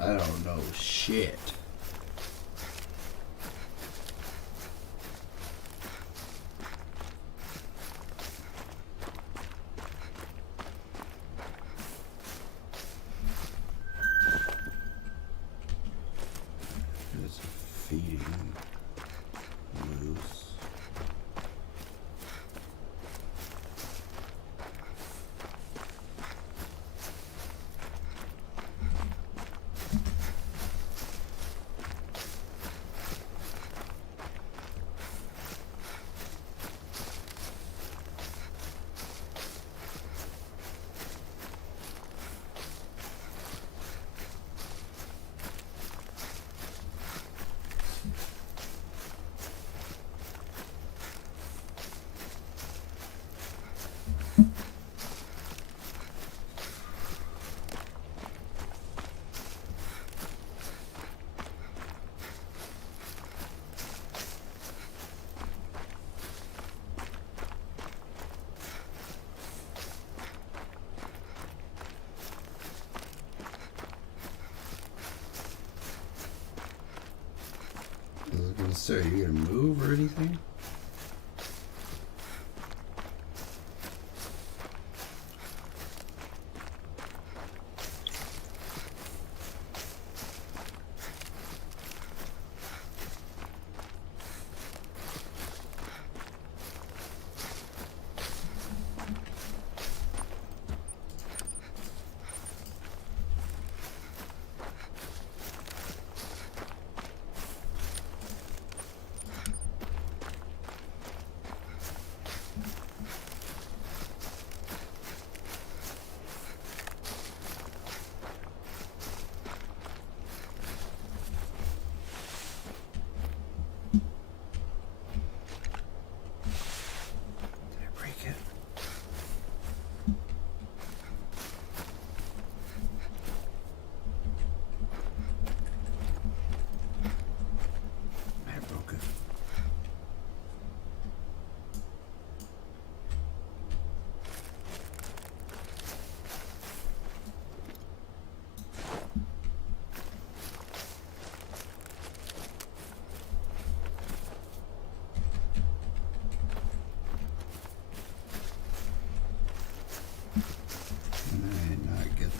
I don't know shit. It's feeding moose. So, are you gonna move or anything?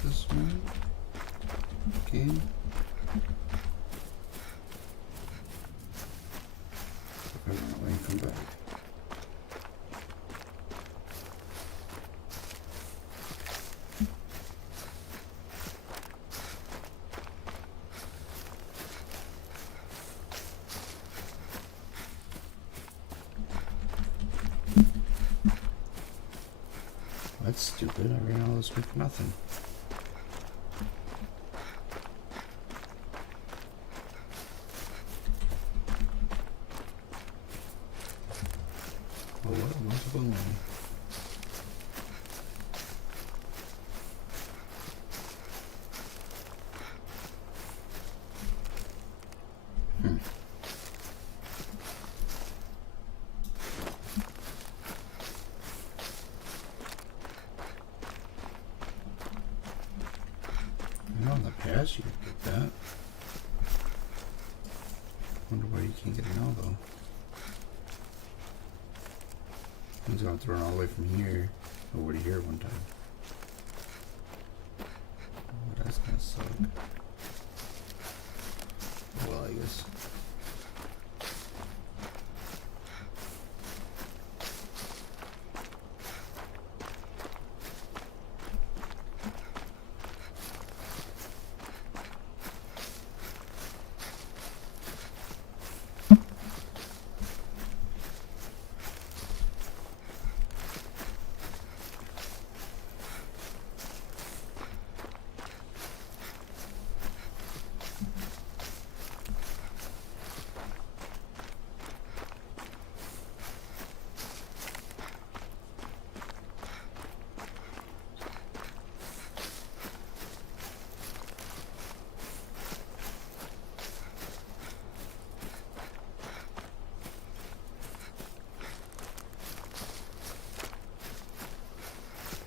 This one. Okay. I don't know when you come back. That's stupid. I ran all this way for nothing. Oh, what a wonderful one. In the past you could get that. Wonder why you can't get it now though. He's gonna throw it all the way from here over to here one time. Oh, that's gonna suck. Well, I guess.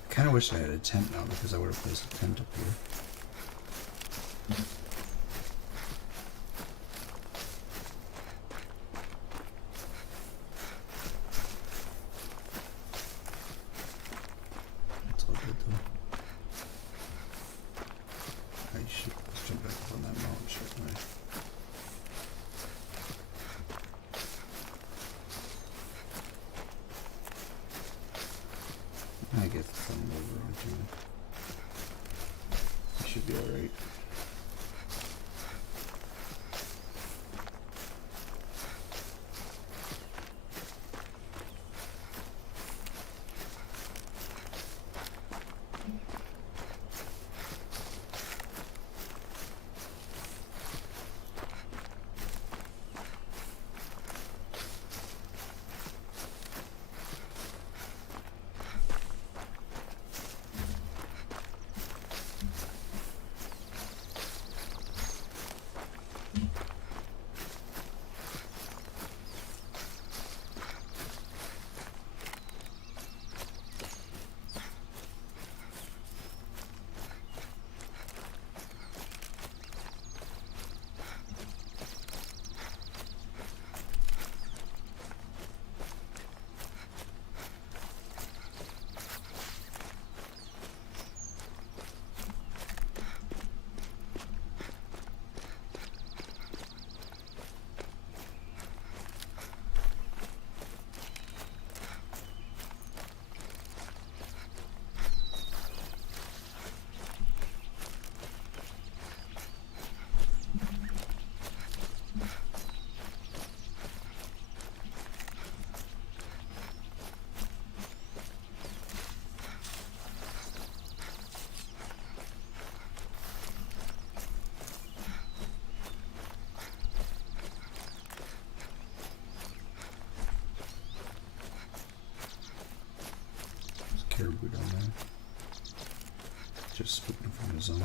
I kind of wish I had a tent now because I would have placed a tent up here. That's all good though. I should jump back up on that mountain, shouldn't I? I guess it's something over on too. I should be alright. Speaking from his own.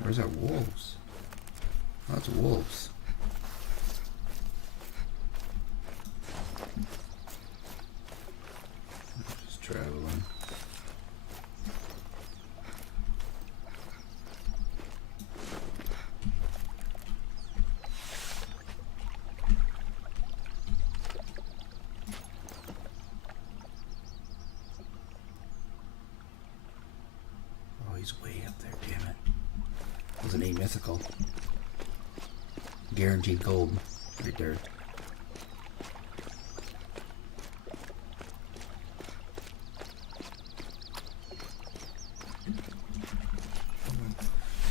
Where's that wolves? Oh, that's wolves. Just traveling. Oh, he's way up there, damn it. Wasn't a mythical. Guaranteed gold right there.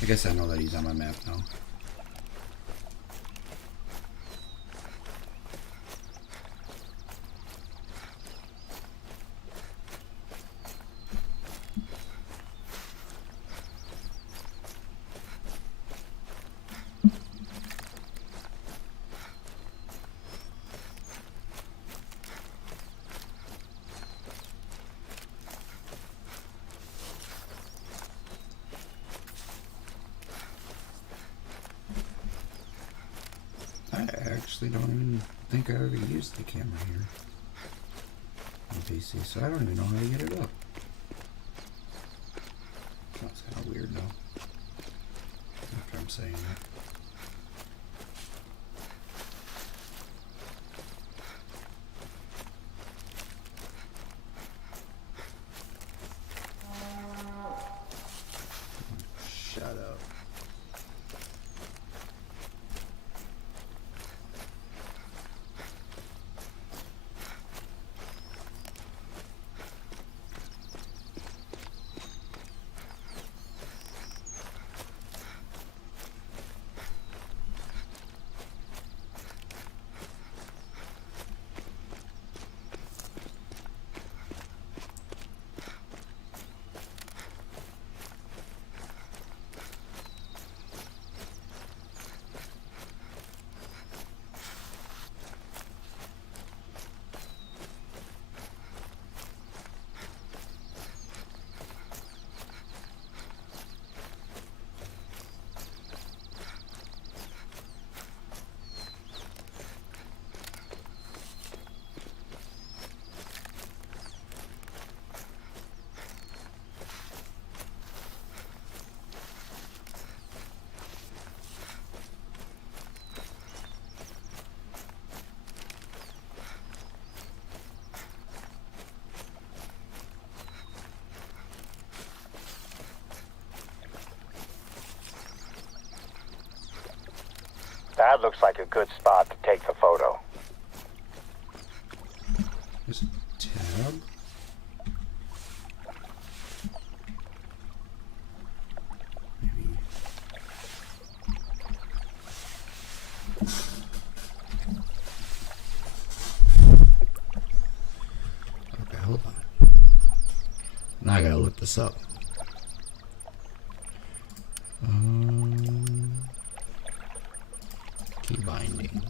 I guess I know that he's on my map now. I actually don't even think I ever used the camera here on PC, so I don't even know how to get it up. That's kind of weird now, after I'm saying that. Shut up. That looks like a good spot to take the photo. There's a tab. Maybe. Okay, hold on. Now I gotta look this up. Key binding.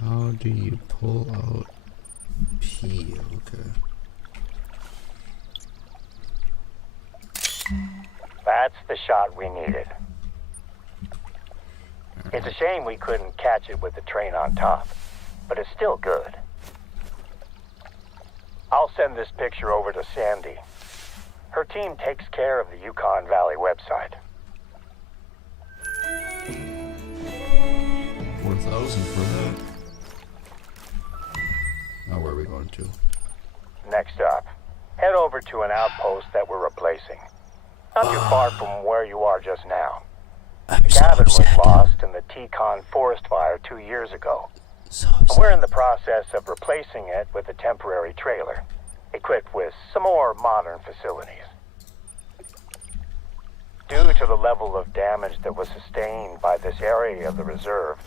How do you pull out P? Okay. That's the shot we needed. It's a shame we couldn't catch it with the train on top, but it's still good. I'll send this picture over to Sandy. Her team takes care of the Yukon Valley website. 4,000 for that. Now where are we going to? Next up, head over to an outpost that we're replacing. Not too far from where you are just now. The cabin was lost in the Teton forest fire 2 years ago. And we're in the process of replacing it with a temporary trailer, equipped with some more modern facilities. Due to the level of damage that was sustained by this area of the reserve,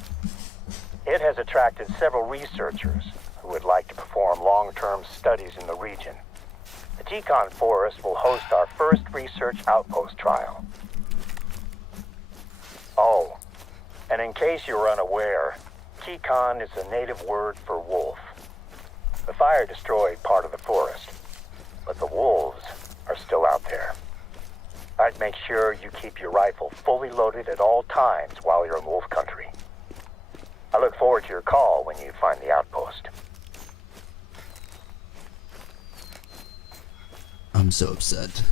it has attracted several researchers who would like to perform long-term studies in the region. The Teton Forest will host our first research outpost trial. Oh, and in case you were unaware, Kikon is a native word for wolf. The fire destroyed part of the forest, but the wolves are still out there. I'd make sure you keep your rifle fully loaded at all times while you're in wolf country. I look forward to your call when you find the outpost. I'm so upset.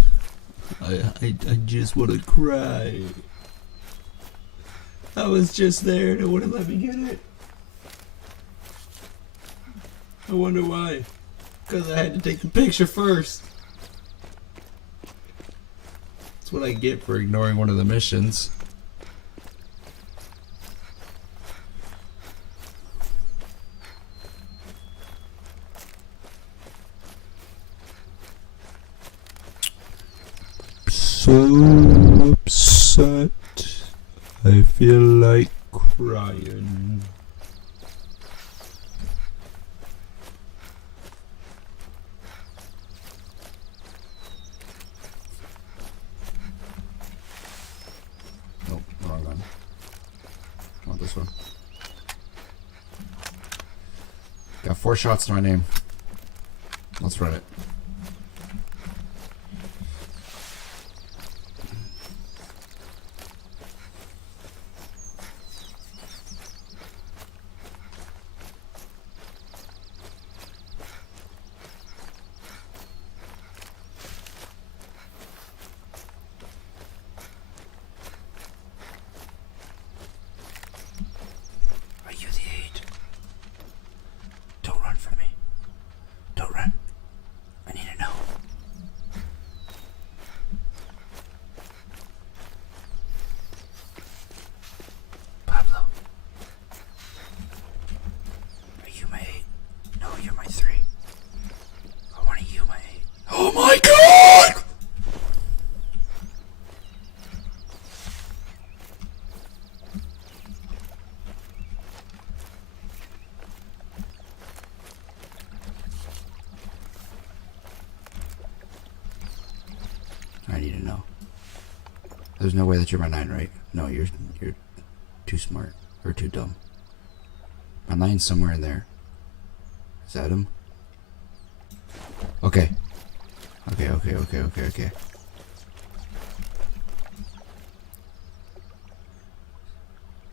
I just want to cry. I was just there and it wouldn't let me get it. I wonder why. Because I had to take the picture first. That's what I get for ignoring one of the missions. So upset. I feel like crying. Nope, wrong one. I want this one. Got 4 shots to my name. Let's run it. Are you the 8? Don't run from me. Don't run. I need to know. Pablo. Are you my 8? No, you're my 3. I want you my 8. Oh my god! I need to know. There's no way that you're my 9, right? No, you're too smart. Or too dumb. My 9's somewhere in there. Is that him? Okay. Okay.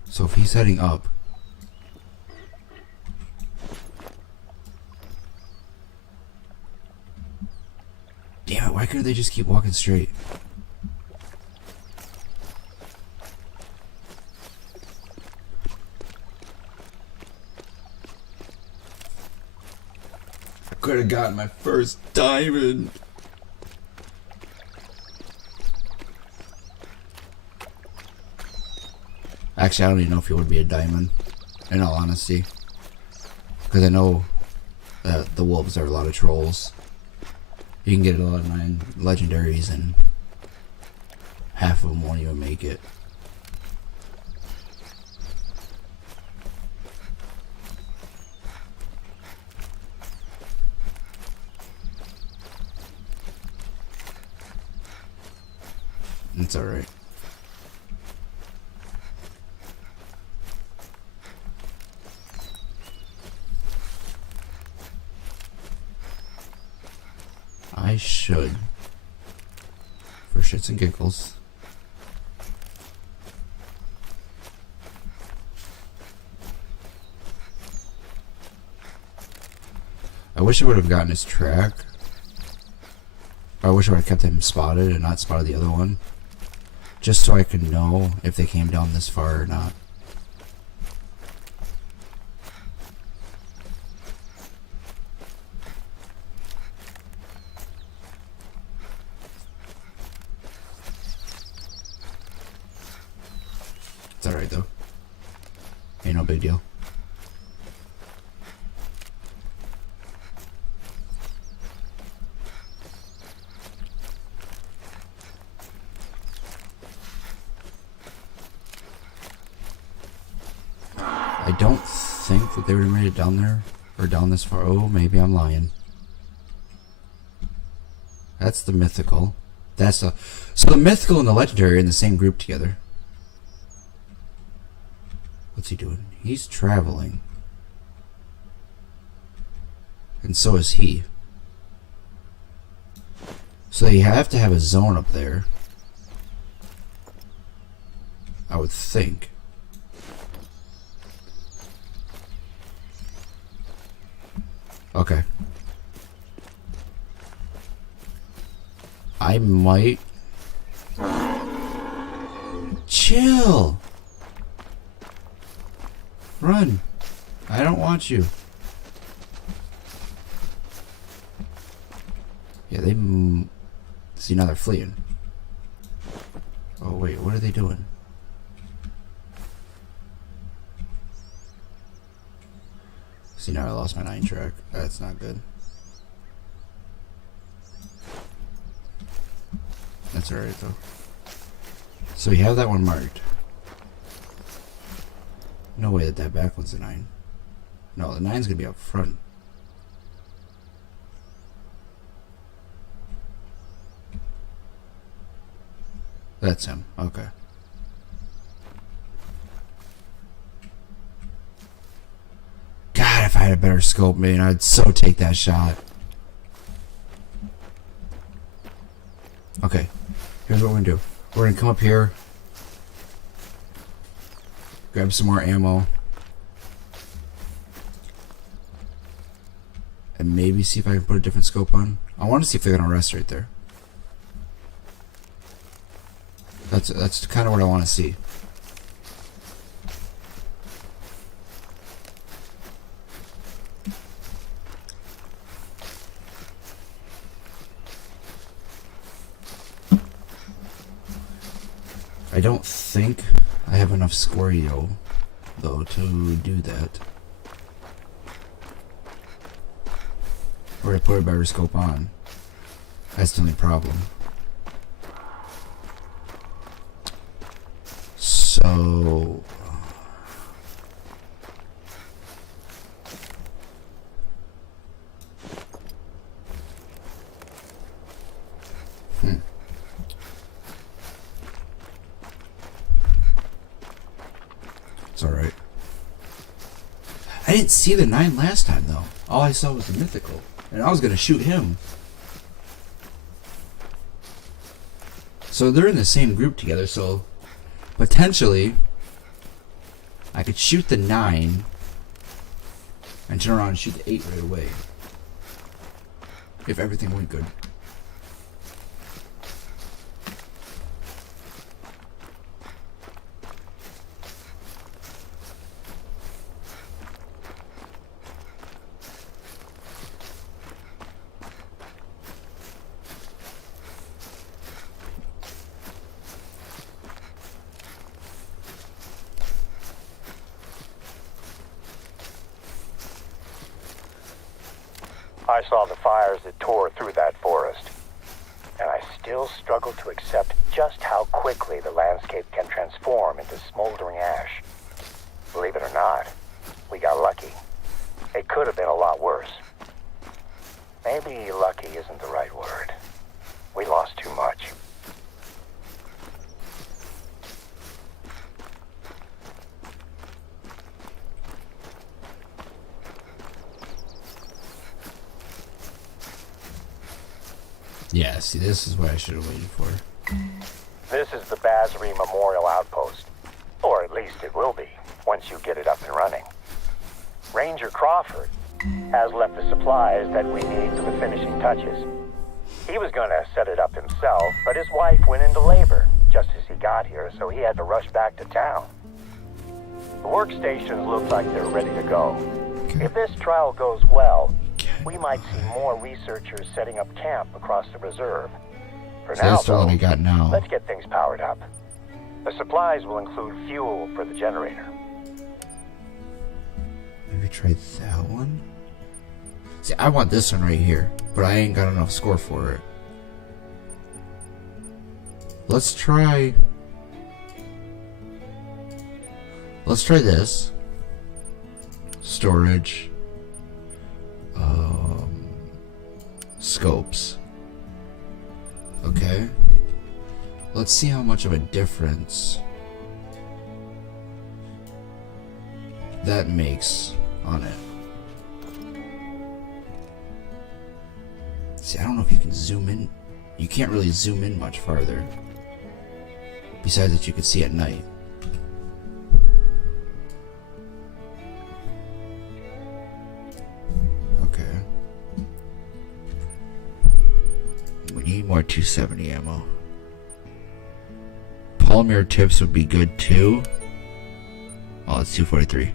So if he's heading up, damn it, why couldn't they just keep walking straight? I could have gotten my first diamond. Actually, I don't even know if it would be a diamond, in all honesty. Because I know that the wolves are a lot of trolls. You can get a lot of 9 legendaries and half of them won't even make it. It's alright. I should, for shits and giggles, I wish I would have gotten his track. I wish I would have kept him spotted and not spotted the other one, just so I could know if they came down this far or not. It's alright though. Ain't no big deal. I don't think that they would have made it down there or down this far. Oh, maybe I'm lying. That's the mythical. That's the so the mythical and the legendary are in the same group together. What's he doing? He's traveling. And so is he. So you have to have a zone up there. I would think. Okay. I might... Chill! Run! I don't want you. Yeah, they... See, now they're fleeing. Oh, wait, what are they doing? See, now I lost my 9 track. That's not good. That's alright, though. So we have that one marked. No way that back one's a 9. No, the 9's gonna be up front. That's him. Okay. God, if I had a better scope, man, I'd so take that shot. Okay. Here's what we're gonna do. We're gonna come up here. Grab some more ammo. And maybe see if I can put a different scope on. I want to see if they're gonna rest right there. That's kind of what I want to see. I don't think I have enough squario, though, to do that. Or to put a better scope on. That's the only problem. So... It's alright. I didn't see the 9 last time, though. All I saw was the mythical. And I was going to shoot him. So they're in the same group together, so... Potentially... I could shoot the 9... and turn around and shoot the 8 right away. If everything went good. I saw the fires that tore through that forest, and I still struggle to accept just how quickly the landscape can transform into smoldering ash. Believe it or not, we got lucky. It could have been a lot worse. Maybe lucky isn't the right word. We lost too much. Yeah, see, this is what I should have waited for. This is the Basri Memorial Outpost. Or at least it will be, once you get it up and running. Ranger Crawford has left the supplies that we need for the finishing touches. He was going to set it up himself, but his wife went into labor just as he got here, so he had to rush back to town. The workstations look like they're ready to go. If this trial goes well, we might see more researchers setting up camp across the reserve. For So now, that's all though, I got now. let's get things powered up. The supplies will include fuel for the generator. Maybe try that one? See, I want this one right here, but I ain't got enough score for it. Let's try this. Storage. Scopes. Okay. Let's see how much of a difference. that makes on it. See, I don't know if you can zoom in. You can't really zoom in much farther. Besides that you can see at night. Okay. We need more 270 ammo. Polymer tips would be good too. Oh, it's 243.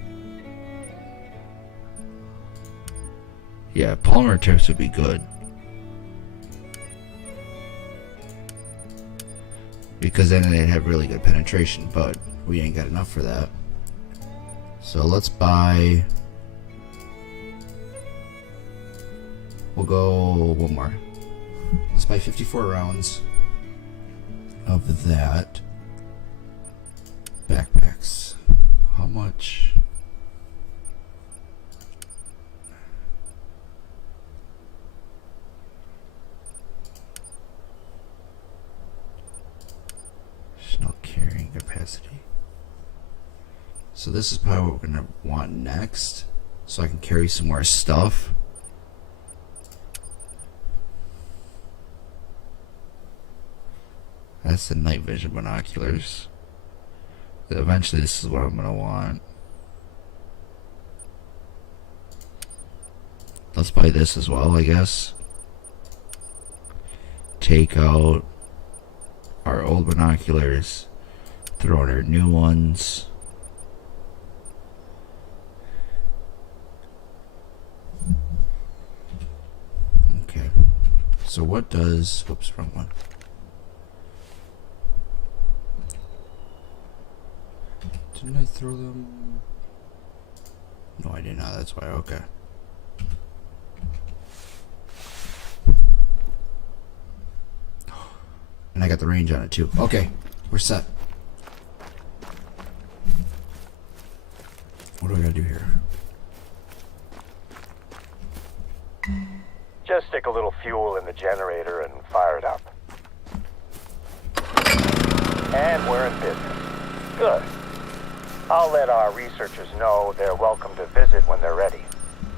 Yeah, polymer tips would be good. Because then they'd have really good penetration, but we ain't got enough for that. So let's buy... We'll go one more. Let's buy 54 rounds of that. Backpacks. How much? No carrying capacity. So this is probably what we're gonna want next, so I can carry some more stuff. That's the night vision binoculars. Eventually this is what I'm gonna want. Let's buy this as well, I guess. Take out our old binoculars, throw in our new ones. Okay. So what does... Oops, wrong one. Didn't I throw them? No, I did not. That's why. Okay. And I got the range on it too. Okay, we're set. What do I gotta do here? Just stick a little fuel in the generator and fire it up. And we're in business. Good. I'll let our researchers know they're welcome to visit when they're ready.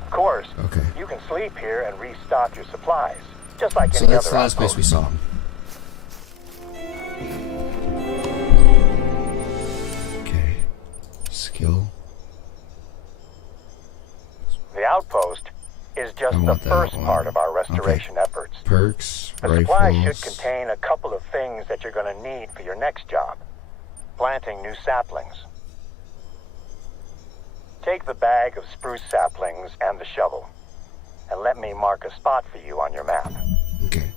Of course, okay. You can sleep here and restock your supplies, just like so any that's other the last place outpost. we saw him. Okay. Skill. The outpost is just the first part of our restoration efforts. Perks, The rifles. supply should contain a couple of things that you're going to need for your next job. Planting new saplings. Take the bag of spruce saplings and the shovel, and let me mark a spot for you on your map. Okay.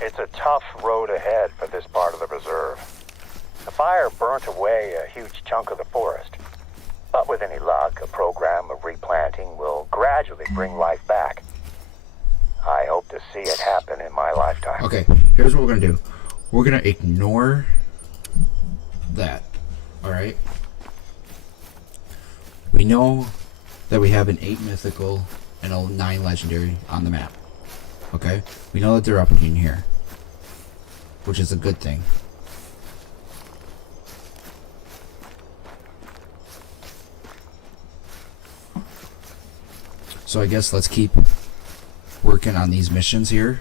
It's a tough road ahead for this part of the reserve. The fire burnt away a huge chunk of the forest. But with any luck, a program of replanting will gradually bring life back. I hope to see it happen in my lifetime. Okay, here's what we're gonna do. We're gonna ignore that. Alright? We know that we have an 8 mythical and a 9 legendary on the map. Okay? We know that they're up in here, which is a good thing. So I guess let's keep working on these missions here,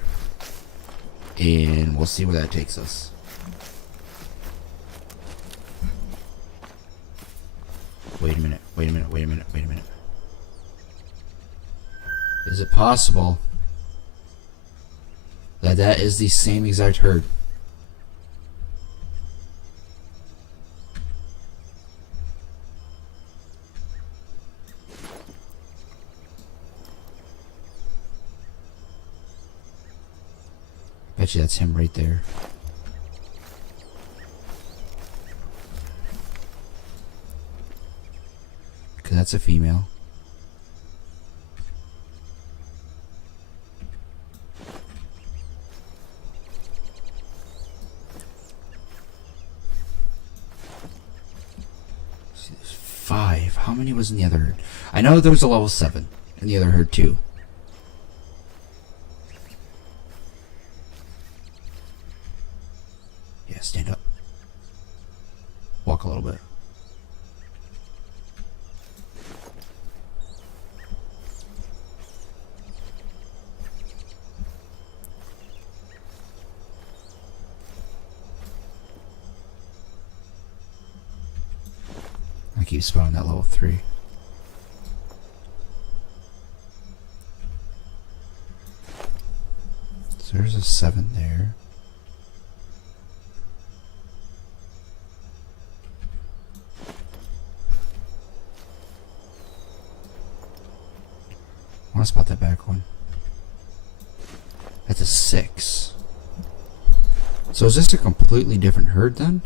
and we'll see where that takes us. Wait a minute, wait a minute, wait a minute, wait a minute. Is it possible that that is the same exact herd? Bet you that's him right there. Because that's a female. See, there's 5. How many was in the other herd? I know there was a level 7 in the other herd too. Yeah, stand up. walk a little bit. I keep spawning that level 3. So there's a 7 there. I want to spot that back one. That's a 6. So is this a completely different herd then?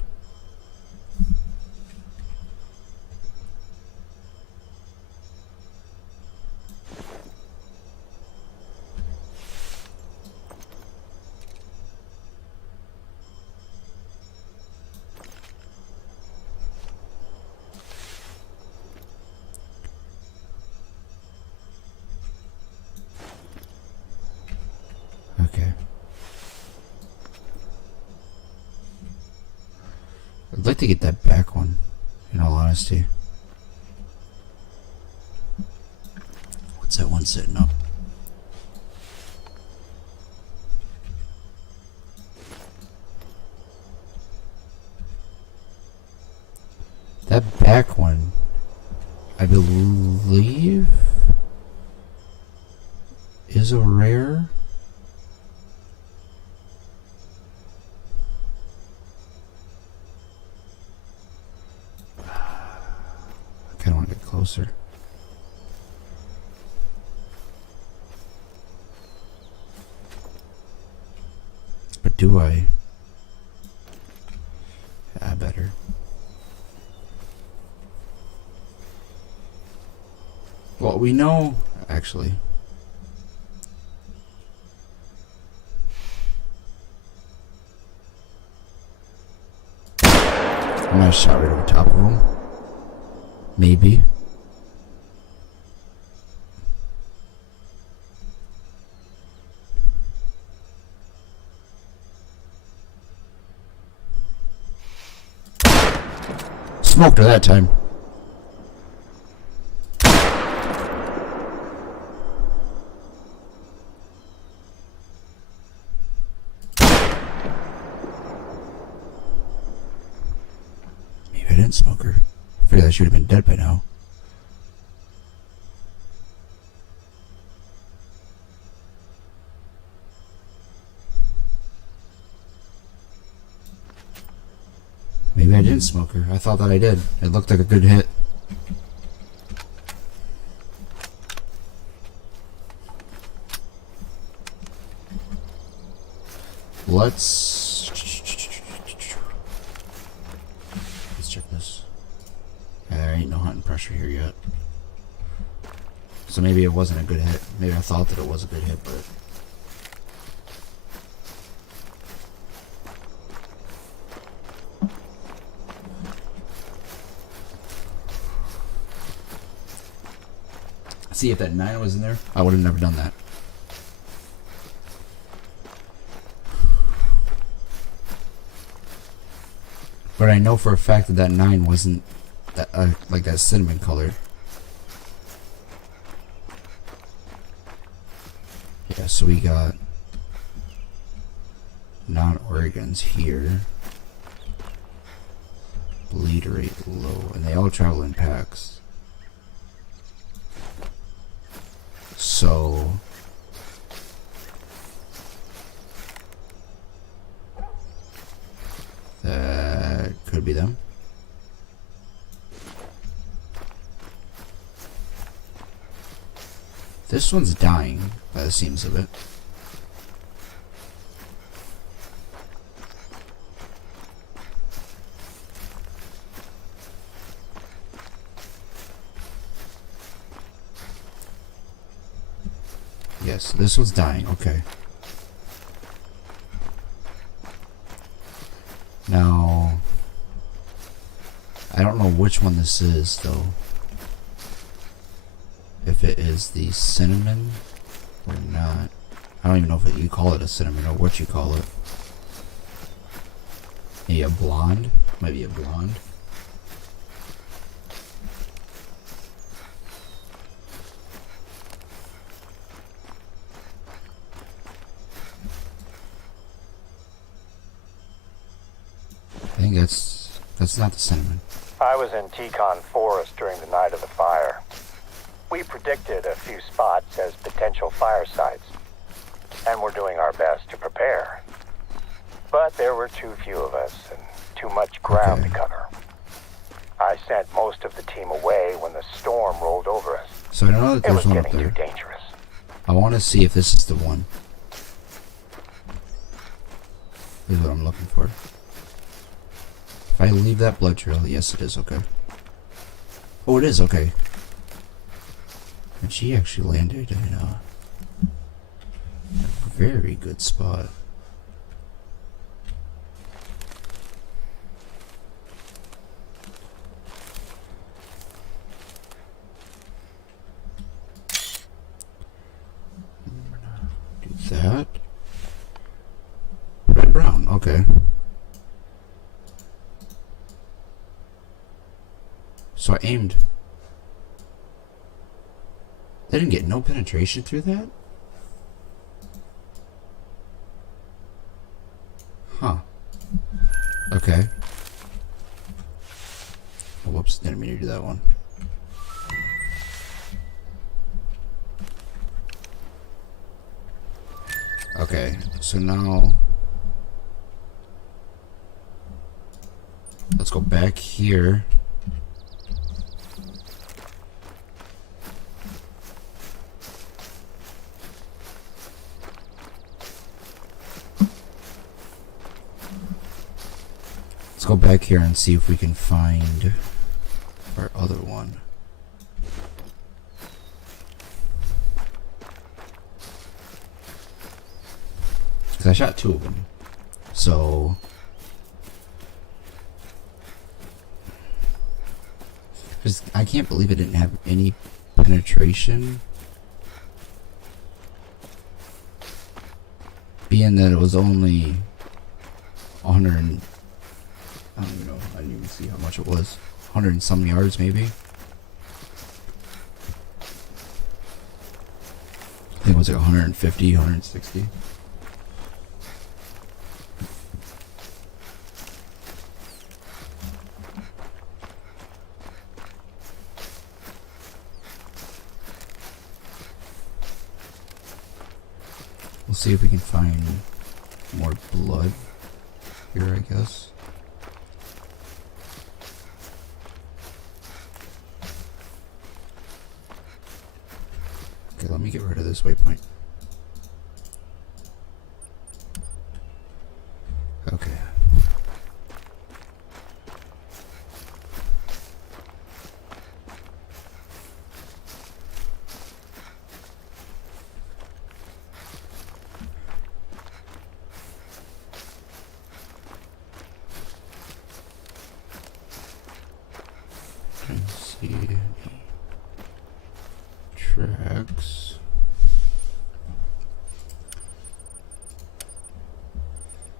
Okay. I'd like to get that back one, in all honesty. What's that one sitting up? That back one, I believe, is a rare. I kind of want to get closer. But do I? I better. Well, we know, actually. I might have shot right over top of him. Maybe. Smoked her that time. Maybe I didn't smoke her. I figured I should have been dead by now. Maybe I didn't smoke her. I thought that I did. It looked like a good hit. Let's check this. There ain't no hunting pressure here yet. So maybe it wasn't a good hit. Maybe I thought that it was a good hit, but... See, if that 9 was in there, I would have never done that. But I know for a fact that that 9 wasn't that like that cinnamon color. Yeah, so we got non-Oregons here. Bleed rate low, and they all travel in packs. So that could be them. This one's dying by the seams of it. Yes, this one's dying. Okay. Now, I don't know which one this is, though. If it is the cinnamon or not. I don't even know if you call it a cinnamon or what you call it. Maybe a blonde? Maybe a blonde. think that's not the cinnamon. I was in Teton Forest during the night of the fire. We predicted a few spots as potential fire sites, and we're doing our best to prepare. But there were too few of us and too much ground to cover. I sent most of the team away when the storm rolled over us. So I know that It was there's one up getting too there. dangerous. I want to see if this is the one. This is what I'm looking for. If I leave that blood trail, yes it is, okay. Oh, it is, okay. And she actually landed in a very good spot. Do that. Red brown, okay. So I aimed. They didn't get no penetration through that? Huh. Okay. Oh, whoops, didn't mean to do that one. Okay, so now let's go back here. Let's go back here and see if we can find our other one. Because I shot two of them. So I can't believe it didn't have any penetration. Being that it was only 100, I don't even know, I didn't even see how much it was. 100 and some yards maybe. I think it was like 150, 160. We'll see if we can find more blood here, I guess. Okay, let me get rid of this waypoint. Okay. Let's see any tracks.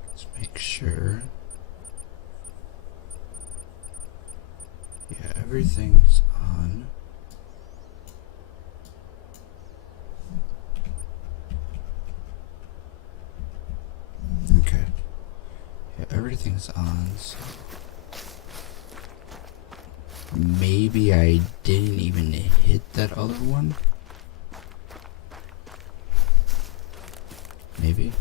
Let's make sure. Yeah, everything's on. Okay. Yeah, everything's on, so maybe I didn't even hit that other one. Maybe.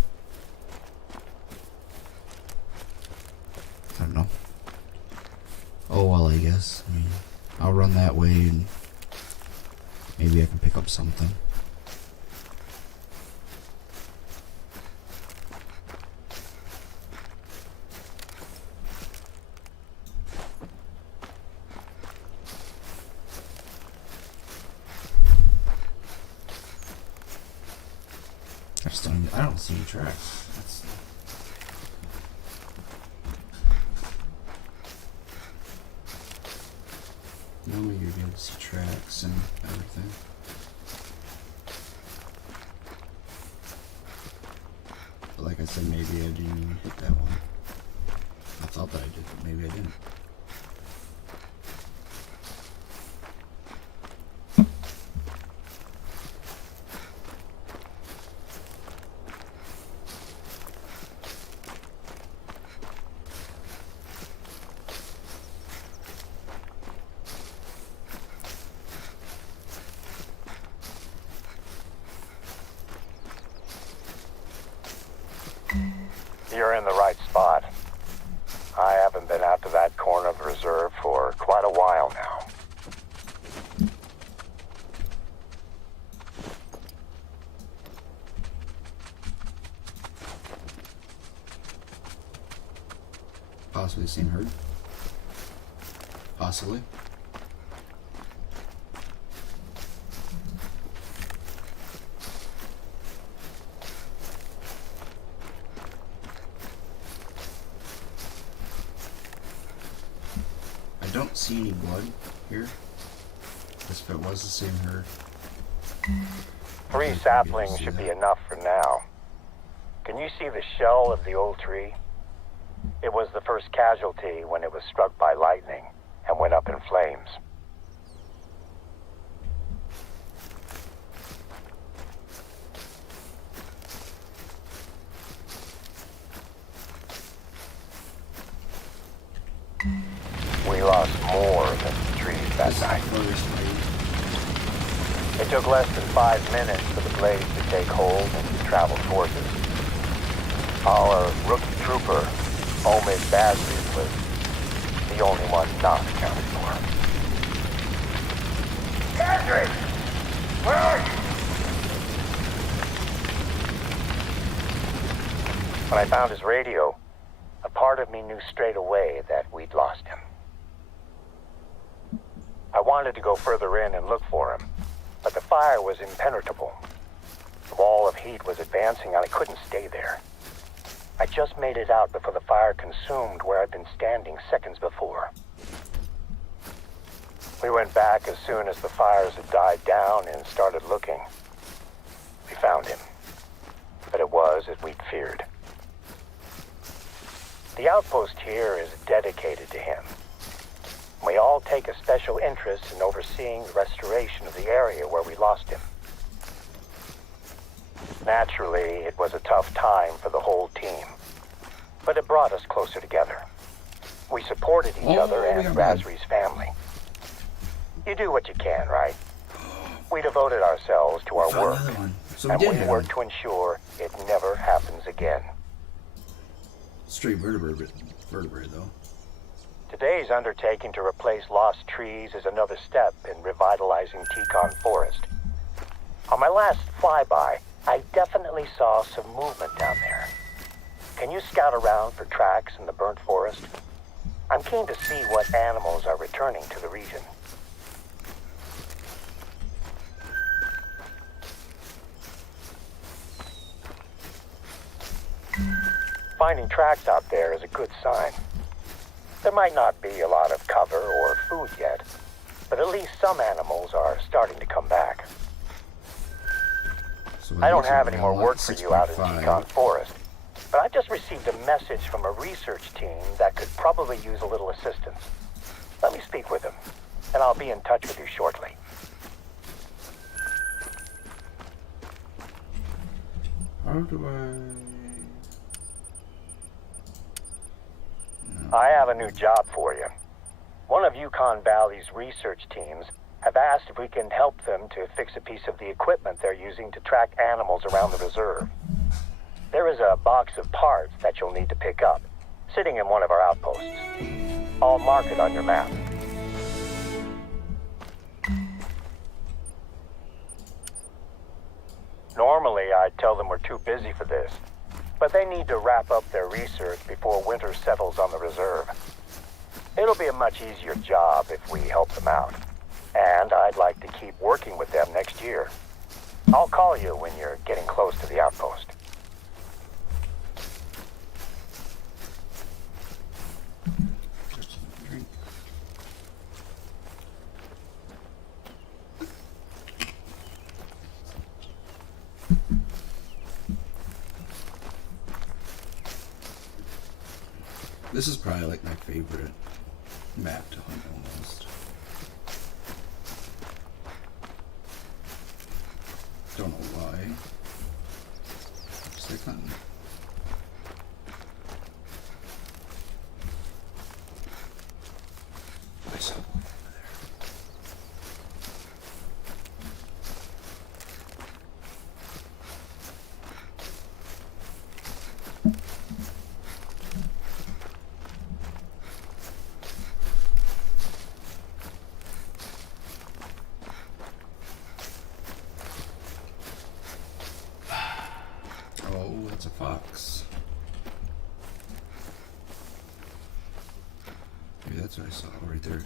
I don't know. Oh well, I guess. I mean, I'll run that way and maybe I can pick up something. I don't see any tracks. Normally you're able to see tracks and everything. But like I said, maybe I didn't even hit that one. I thought that I did, but maybe I didn't. You're in the right spot. I haven't been out to that corner of the reserve for quite a while now. Possibly the same herd. Possibly. I don't see any blood here. If it was the same herd. 3 saplings should be enough for now. Can you see the shell of the old tree? It was the first casualty when it was struck by lightning and went up in flames. We lost more than the trees that night. It took less than 5 minutes for the blaze to take hold and travel towards us. Our rookie trooper, Omid Bazley, was the only one not accounted for. Kendrick! Where are you? When I found his radio, a part of me knew straight away that we'd lost him. I wanted to go further in and look for him, but the fire was impenetrable. The wall of heat was advancing and I couldn't stay there. I just made it out before the fire consumed where I'd been standing seconds before. We went back as soon as the fires had died down and started looking. We found him, but it was as we'd feared. The outpost here is dedicated to him. We all take a special interest in overseeing the restoration of the area where we lost him. Naturally, it was a tough time for the whole team, but it brought us closer together. We supported each other and Razri's family. You do what you can, right? We devoted ourselves to our work, and we worked to ensure it never happens again. Straight vertebrate though. Today's undertaking to replace lost trees is another step in revitalizing Tekon Forest. On my last flyby, I definitely saw some movement down there. Can you scout around for tracks in the burnt forest? I'm keen to see what animals are returning to the region. Finding tracks out there is a good sign. There might not be a lot of cover or food yet, but at least some animals are starting to come back. So I don't have any more work for you out in Tekon Forest, but I just received a message from a research team that could probably use a little assistance. Let me speak with them, and I'll be in touch with you shortly. How do I... I have a new job for you. One of Yukon Valley's research teams have asked if we can help them to fix a piece of the equipment they're using to track animals around the reserve. There is a box of parts that you'll need to pick up, sitting in one of our outposts. I'll mark it on your map. Normally, I'd tell them we're too busy for this, but they need to wrap up their research before winter settles on the reserve. It'll be a much easier job if we help them out, and I'd like to keep working with them next year. I'll call you when you're getting close to the outpost. This is probably like my favorite map to hunt almost. Don't know why. Just like hunting. I saw one over there. that's what I saw right there.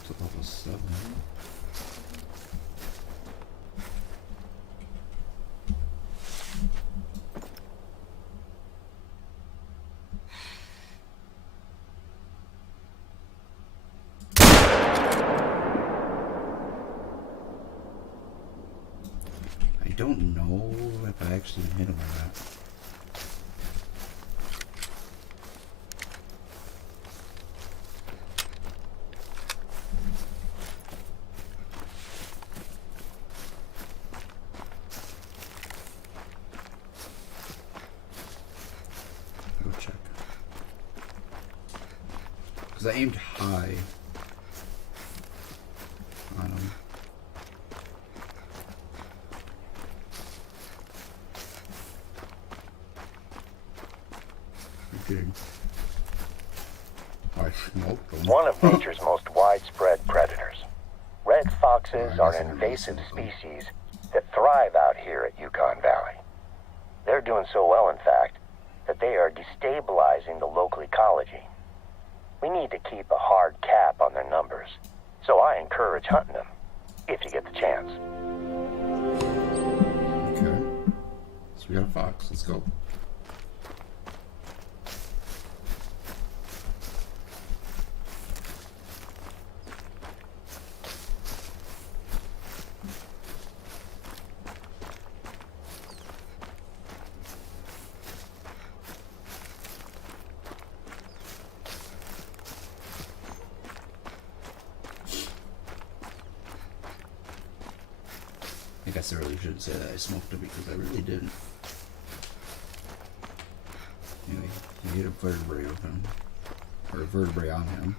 It's a level 7. I don't know if I actually hit him or not. Go check. Because I aimed high on him. I smoked them. One of nature's most widespread predators. Red foxes are an invasive species that thrive out here at Yukon Valley. They're doing so well, in fact, that they are destabilizing the local ecology. We need to keep a hard cap on their numbers, so I encourage hunting them, if you get the chance. Okay. So we got a fox. Let's go. I guess I really shouldn't say that I smoked him because I really didn't. Anyway, you hit a vertebrae with him. Or a vertebrae on him.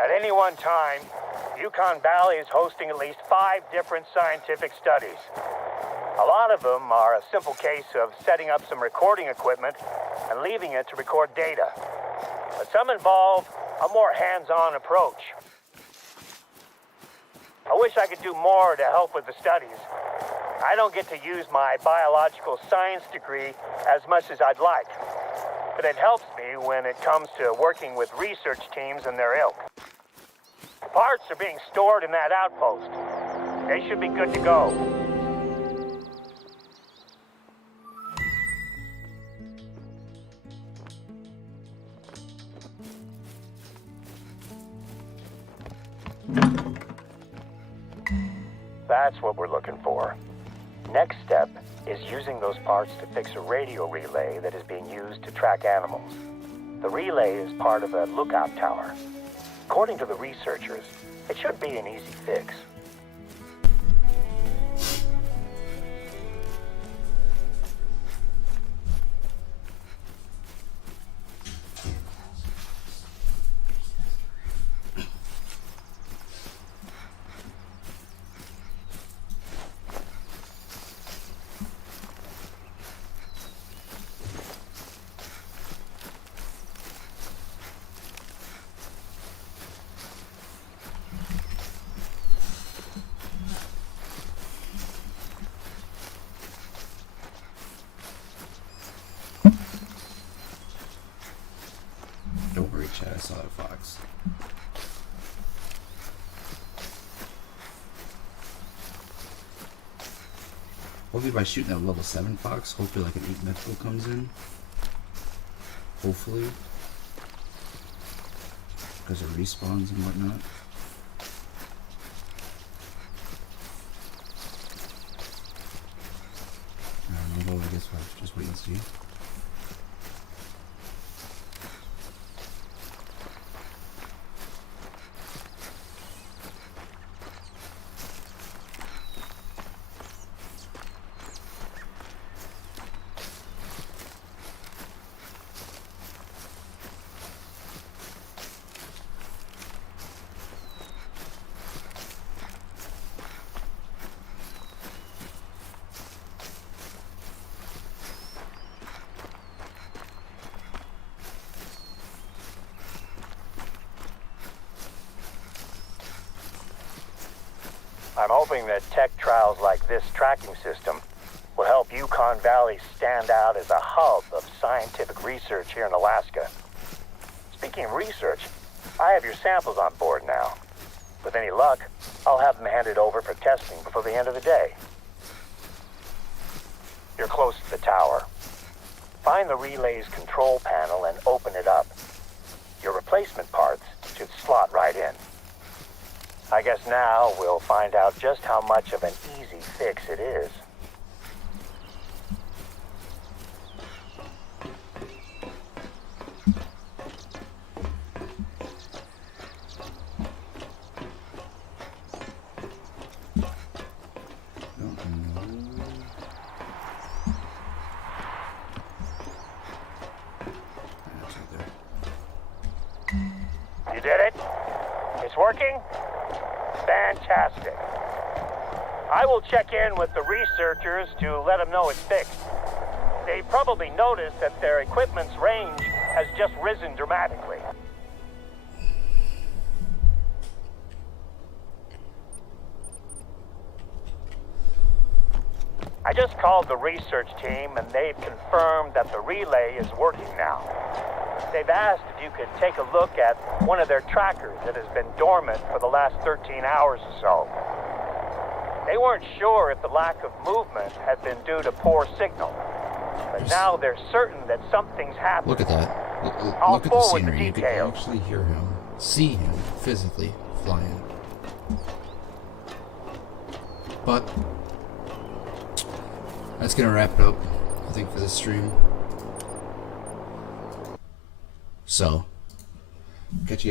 At any one time, Yukon Valley is hosting at least 5 different scientific studies. A lot of them are a simple case of setting up some recording equipment and leaving it to record data. But some involve a more hands-on approach. I wish I could do more to help with the studies. I don't get to use my biological science degree as much as I'd like, but it helps me when it comes to working with research teams and their ilk. Parts are being stored in that outpost. They should be good to go. That's what we're looking for. Next step is using those parts to fix a radio relay that is being used to track animals. The relay is part of a lookout tower. According to the researchers, it should be an easy fix. Don't worry, Chad, I saw that fox. Hopefully by shooting that level 7 fox, hopefully like an 8 mythical comes in. Hopefully. Because it respawns and whatnot. Maybe I guess we'll just wait and see. I'm hoping that tech trials like this tracking system will help Yukon Valley stand out as a hub of scientific research here in Alaska. Speaking of research, I have your samples on board now. With any luck, I'll have them handed over for testing before the end of the day. You're close to the tower. Find the relay's control panel and open it up. Your replacement parts should slot right in. I guess now we'll find out just how much of an easy fix it is. You did it? It's working? Fantastic. I will check in with the researchers to let them know it's fixed. They probably noticed that their equipment's range has just risen dramatically. I just called the research team and they've confirmed that the relay is working now. They've asked if you could take a look at one of their trackers that has been dormant for the last 13 hours or so. They weren't sure if the lack of movement had been due to poor signal, but now they're certain that something's happened. Look at that. I'll Look at the forward the scenery. You can details. actually hear him, see him physically flying. But that's gonna wrap it up, I think, for this stream. So, catch you guys